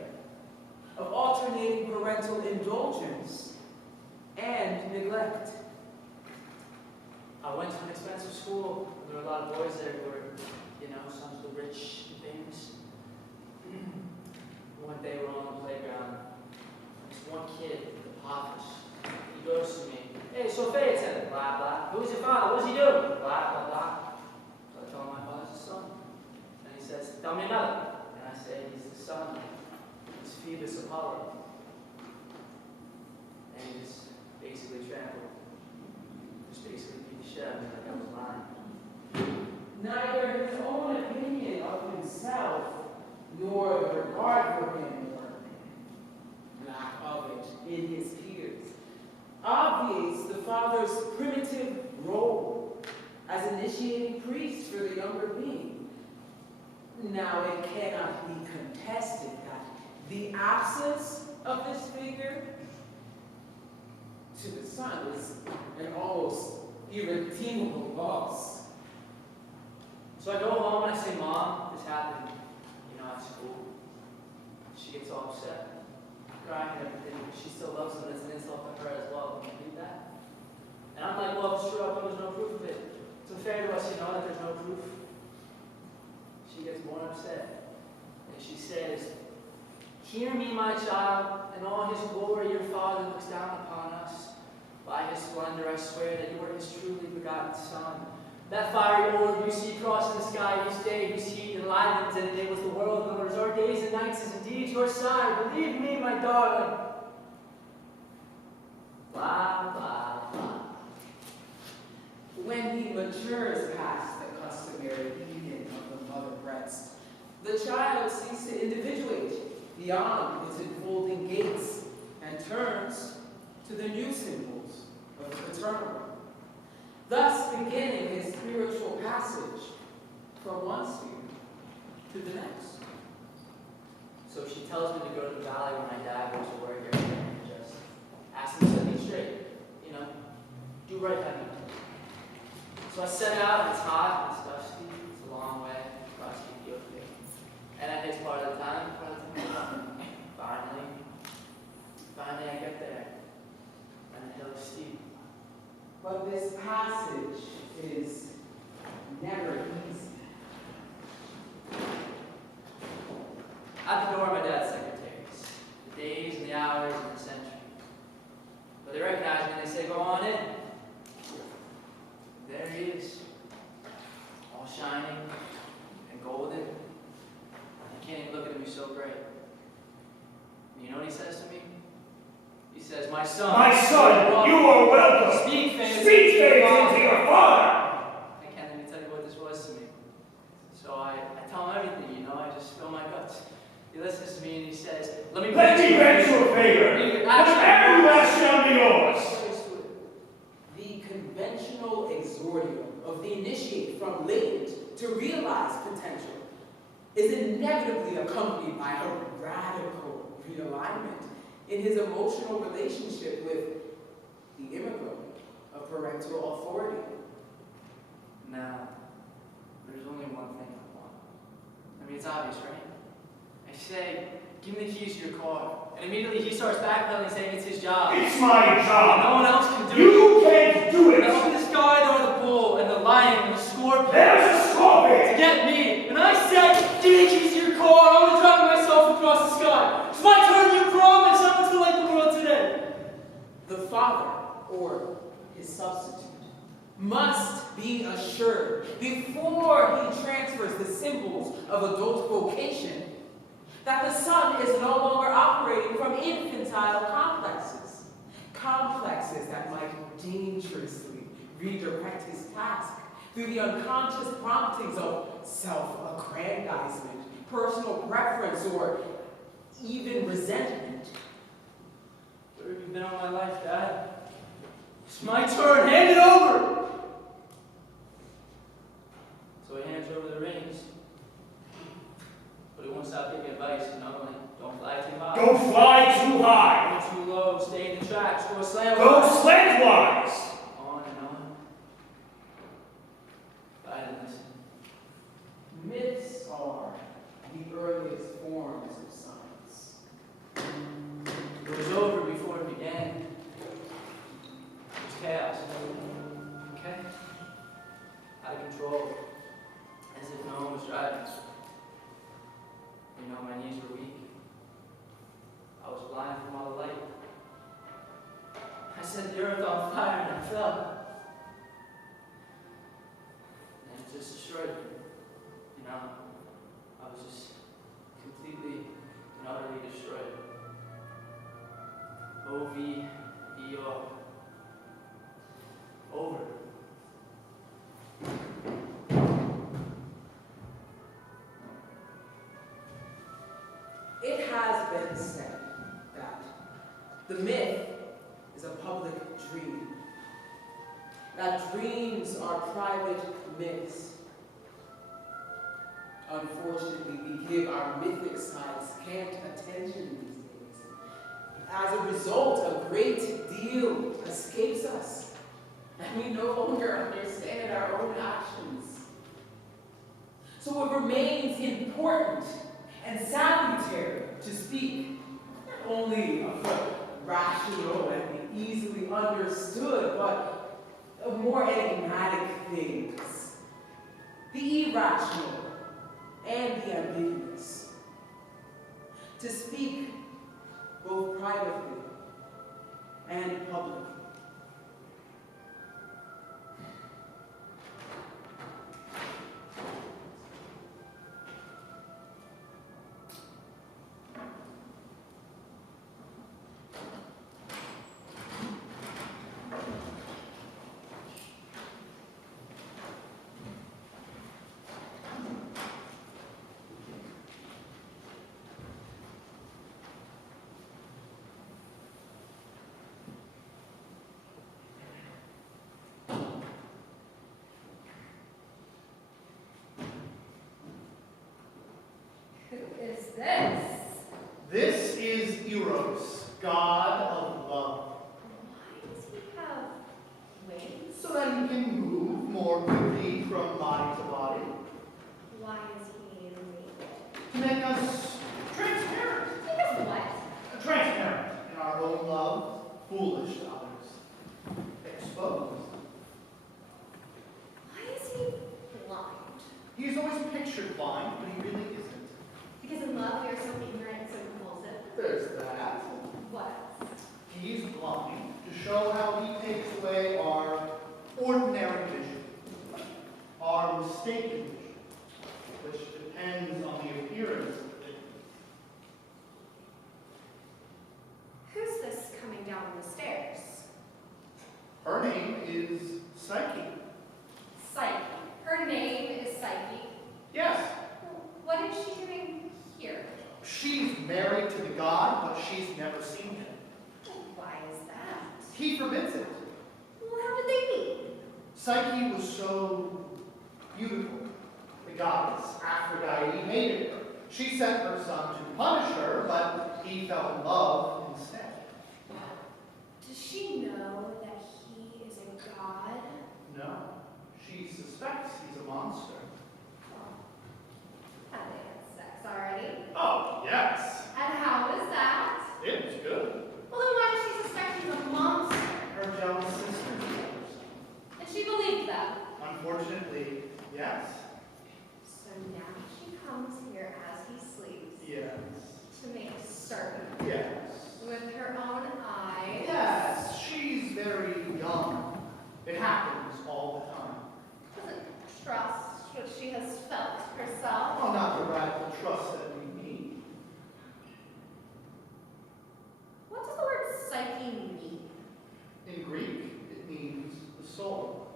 of alternating parental indulgence and neglect? I went to an expensive school. There were a lot of boys there who were, some of the rich and famous. One day we're on the playground. This one kid, the Bacchus, he goes to me, "Hey, Sophia attendant, blah, blah. Who's your father? What does he do? Blah, blah, blah." So I tell him my father's his son. And he says, "Tell me another." And I say, "He's the son. He's Phoebus Apollo." And he just basically trampled. Just basically beat the shit out of me like I was lying. Neither his own opinion of himself nor the regard for him or lack of it in his peers obviates the father's primitive role as initiating priest for the younger being. Now, it cannot be contested that the absence of this figure to the son is an almost irredeemable loss. So I go home and I say, "Mom, this happened, at school." She gets all upset, crying and everything. She still loves him, and it's an insult to her as well. Can you believe that? And I'm like, "Well, it's true, there's no proof of it. It's unfair to us, that there's no proof." She gets more upset. And she says, "Hear me, my child, in all his glory your father looks down upon us. By his splendor I swear that you are his truly begotten son. That fiery orb you see crossing the sky each day, whose heat enlivens and enables the world known as our days and nights, is indeed your son. Believe me, my darling." Blah, blah, blah. When he matures past the customary eating of the mother breast. The child seeks to individuate beyond its enfolding gates and turns to the new symbols of the paternal, thus beginning his spiritual passage from one sphere to the next. So she tells me to go to the valley where my dad goes to work every day and just ask him to set me straight. You know, do right by me. So I set out, and it's hot, and it's dusty, it's a long way across Ethiopia. And at this part of the time, finally I get there. And the hill is steep. But this passage is never easy. At the door, my dad's secretaries. The days and the hours and the century. But they recognize me and they say, go on in. There he is. All shining and golden. You can't even look at him, he's so bright. And you know what he says to me? He says, my son. My son, you are welcome. Speak faith. Speak faith into your father. I can't even tell you what this was to me. So I tell him everything, you know, I just spill my guts. He listens to me and he says, let me grant you a favor. Whatever you ask shall be yours. The conventional exordium of the initiate from latent to realized potential is inevitably accompanied by a radical realignment in his emotional relationship with the immigrant of parental authority. Now, there's only one thing I want. I mean, it's obvious, right? I say, give me the keys to your car. And immediately he starts backpedaling, saying it's his job. It's my job. No one else can do it. You can't do And I it. open the sky door of the bull and the lion and the scorpion. There's a To scorpion. get me. And I said, give me the keys to your car. I want to drive myself across the sky. It's my turn, you promise. I want to light the world today. The father, or his substitute, must be assured before he transfers the symbols of adult vocation that the son is no longer operating from infantile complexes that might dangerously redirect his task through the unconscious promptings of self-aggrandizement, personal preference, or even resentment. Where have you been all my life, Dad? It's my turn. Hand it over. So he hands over the reins. But he won't stop giving advice, you know, like, don't fly too high. Don't fly too high. Go too low, stay in the tracks, go slant. Go slantwise. On and on. But I didn't listen. Myths are the earliest forms of science. It was over before it began. It was chaos. Okay? Out of control. As if no one was driving. You know, my knees were weak. I was blind from all the light. I set the earth on fire and I fell. And it just destroyed me. You know, I was just completely and utterly destroyed. O-V-E-O. Over. It has been said that the myth is a public dream, that dreams are private myths. Unfortunately, we give our mythic sides scant attention these days. As a result, a great deal escapes us, and we no longer understand our own actions. So it remains important and salutary to speak not only of the rational and easily understood, but of more enigmatic things, the irrational and the ambiguous. To speak both privately and publicly. Who is this? This is Eros, god of love, Why does he have wings? so that he can move more quickly from body to body, Why is he naked? to make us transparent. Because what? Transparent in our own love, foolish to others, exposed. Why is he blind? He's always pictured blind, but he really isn't. Because in love we are so ignorant and so compulsive. There's that. What? He's blind to show how he takes away our ordinary vision, our mistaken vision, which depends on the appearance of the thing. Who's this coming down the stairs? Her name is Psyche. Psyche. Her name is Psyche. Yes, What is she doing here? she's married to the god, but she's never seen him. Why is that? He forbids it. Well, how did they meet? Psyche was so beautiful. The goddess, Aphrodite, hated her. She sent her son to punish her, but he fell in love instead. Does she know that he is a god? No, she suspects he's a monster. Have they had sex already? Oh, yes. And how is that? It was good. Well, then why does she suspect he's a monster? Her jealous sisters told her so. And she believed them. Unfortunately, yes. So now she comes here as he sleeps Yes. to make certain Yes. with her own eyes. Yes, she's very young. It happens all the time. Doesn't trust what she has felt herself. Well, not the radical trust that we need. What does the word psyche mean? In Greek, it means the soul.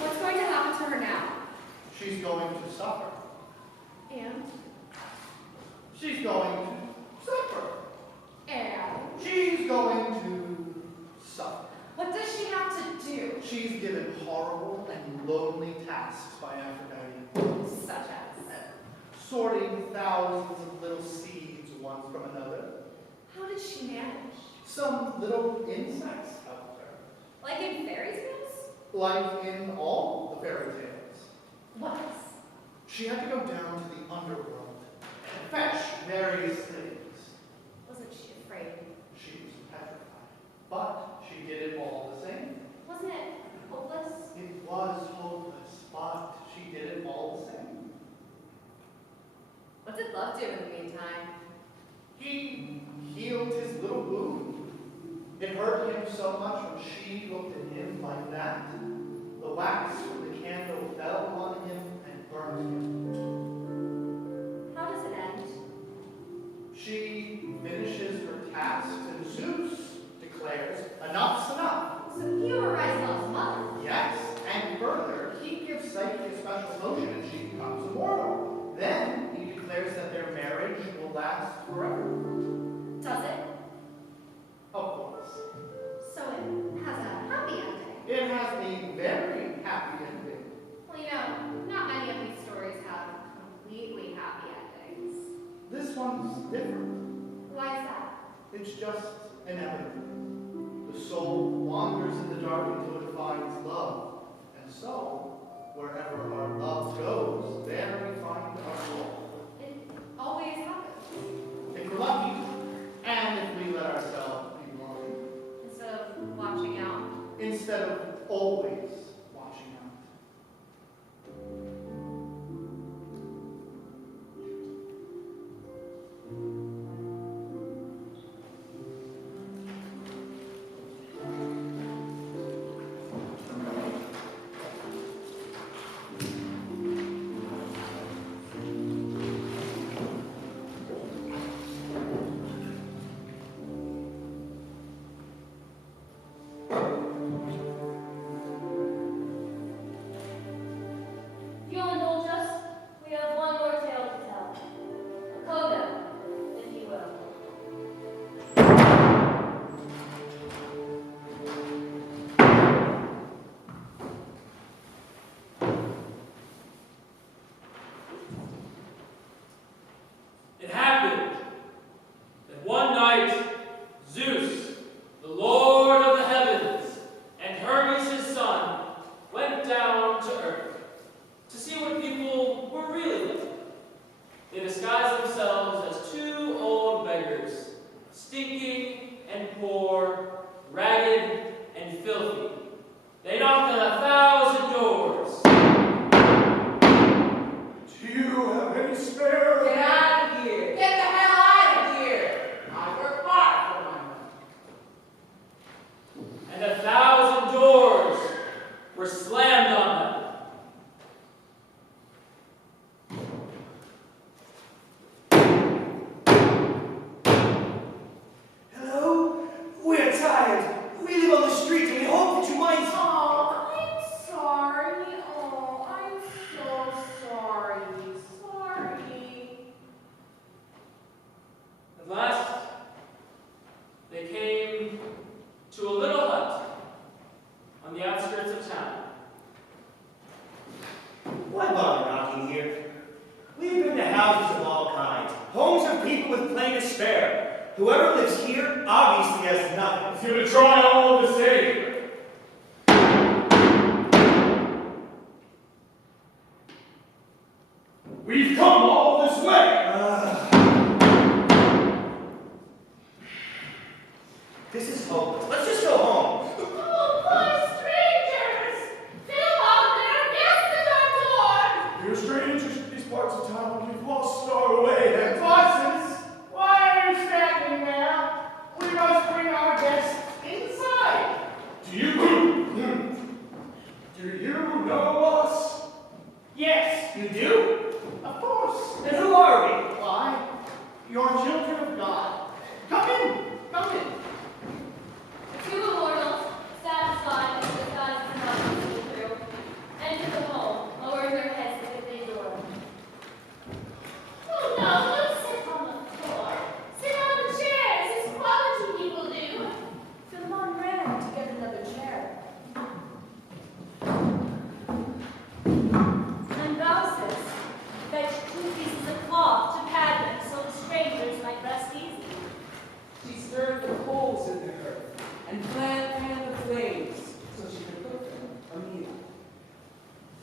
What's going to happen to her now? She's going to suffer. And? She's going to suffer. And? She's going to suffer. What does she have to do? She's given horrible and lonely tasks by Aphrodite, Such as? sorting thousands of little seeds one from another. How did she manage? Some little insects helped her, Like in fairy tales? like in all the fairy tales. What? She had to go down to the underworld and fetch various things. Wasn't she afraid? She was petrified, but she did it all the same. Wasn't it hopeless? It was hopeless, but she did it all the same. What did love do in the meantime? He healed his little wound. It hurt him so much when she looked at him like that. The wax from the candle fell on him and burned him. How does it end? She finishes her task, and Zeus declares, enough's enough. So he overrides love's mother. Yes, and further, he gives Psyche a special potion and she becomes immortal. Then he declares that their marriage will last forever. Does it? Of course. So it has a happy ending. It has a very happy ending. Well, you know, not many of these stories have completely happy endings. This one's different. Why is that? It's just inevitable. The soul wanders in the dark until it finds love. And so, wherever our love goes, there we find our soul. It always happens. If we're lucky, and if we let ourselves be lucky, Instead of watching out. instead of always watching out. They disguise themselves as two old beggars, stinking and poor, ragged and filthy. They knock on 1,000 doors. Do you have any spare? Get out of here. Get the hell out of here. I work hard for my money. And 1,000 doors were slammed on them. Hello? We're tired. We live on the street and we hope that you might. Oh, I'm sorry. Oh, I'm so sorry. Sorry. At last, they came to a little hut on the outskirts of town. Why bother knocking here? We've been to houses of all kinds, homes of people with plenty to spare. Whoever lives here obviously has nothing. It's gonna try all the same. We've come all this way. This is hopeless. Let's just go home. Oh, poor strangers! Fill out their guests at our door! You're strangers to these parts of town. We've lost our way. And Parsons, why are you standing there? We must bring our guests inside. Do you know us? Yes, you do? Of course. Then who are we? Why? You're children of God. Come in. Come in. The two immortals, satisfied that the gods could not see through, entered the home, lowered their heads to the door. Oh no, don't sit on the floor. Sit on the chairs, as quality people do. Philemon ran to get another chair. And Bacchus fetched 2 pieces of cloth to pad them so the strangers might rest easy. She stirred the coals in the earth and fanned the flames so she could cook them a meal.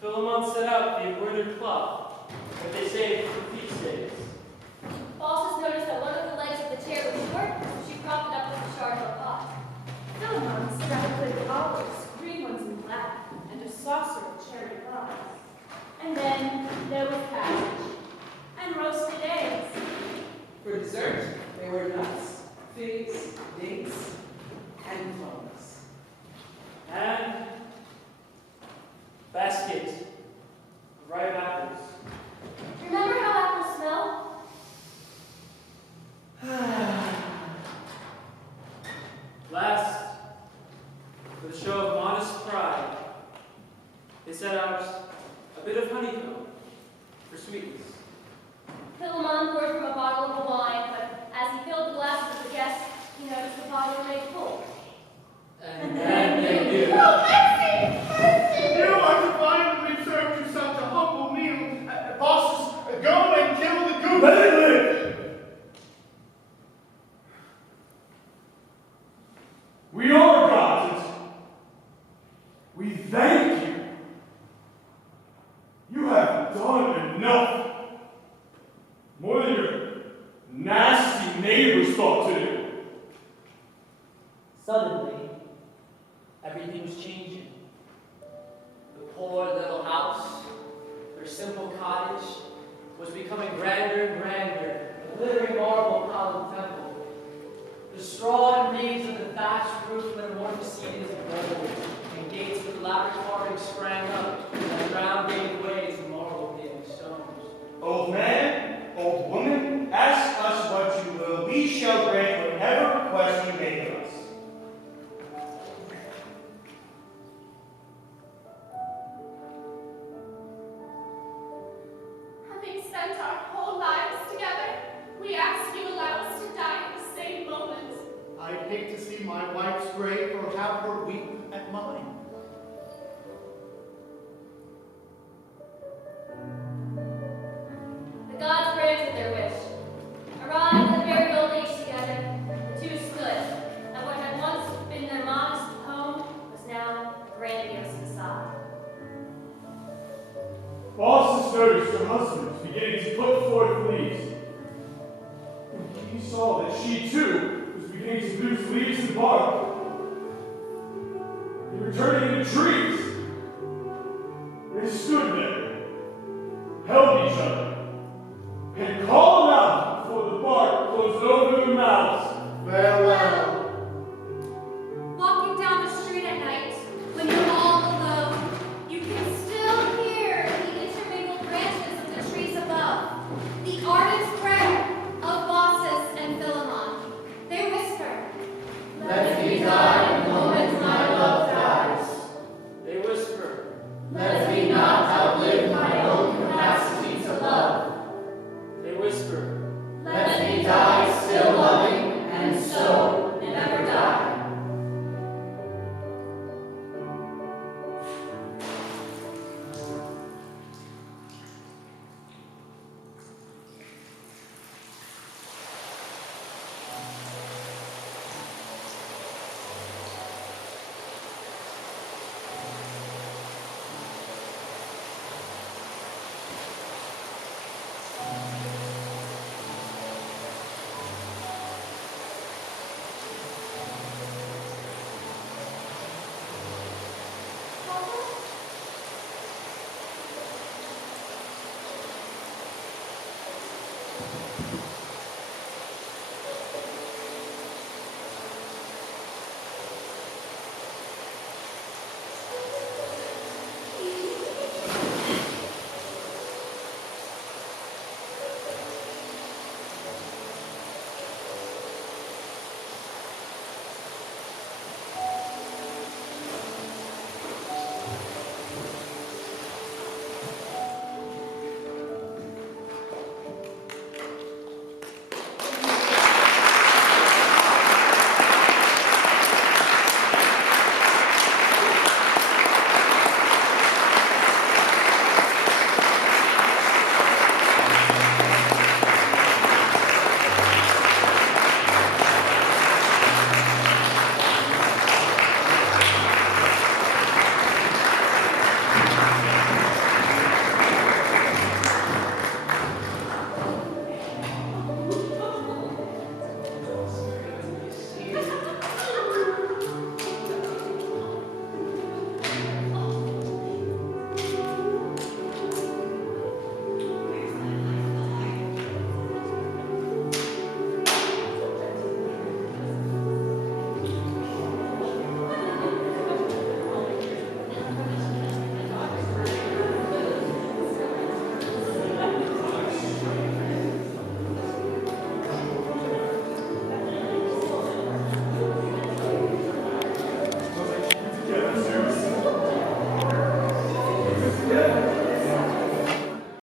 Philemon set out the embroidered cloth that they saved for feast days. Bacchus noticed that one of the legs of the chair was short, so she propped it up with a shard of a pot. Philemon set out with olives, green ones and black, and a saucer of cherry pies. And then there was cabbage and roasted eggs. For dessert, they were nuts, figs, dates, and plums. And basket of ripe apples. Remember how apples smell? Last, with a show of modest pride, they set out a bit of honeycomb for sweetness. Philemon poured from a bottle of the wine, but as he filled the glasses of the guests, he noticed the bottle remained full. And then they knew. Oh, mercy! You are to find we've served you such a humble meal. Bosses, go and kill the goose. Let it live. We are gods. We thank you. You have done enough. More than your nasty neighbors thought to do. Suddenly, everything was changing. The poor little house, their simple cottage, was becoming grander and grander, a glittering marble column temple. The straw and reeds of the thatched roof metamorphoses of gold, and gates with elaborate carvings sprang up, and round gave way to marble-paving stones. Old man, old woman, ask us what you will. We shall grant whatever request you make of us. Having spent our whole lives together, we ask you allow us to die at the same moment. I'd hate to see my wife's grave or have her weep at mine. The gods granted their wish. Arrived at the very old age together, the two stood, and what had once been their modest home was now a grandiose facade. Bosses noticed your husband to beginning to put forth leaves. And he saw that she too was beginning to lose leaves and bark. They were turning into trees. They stood there,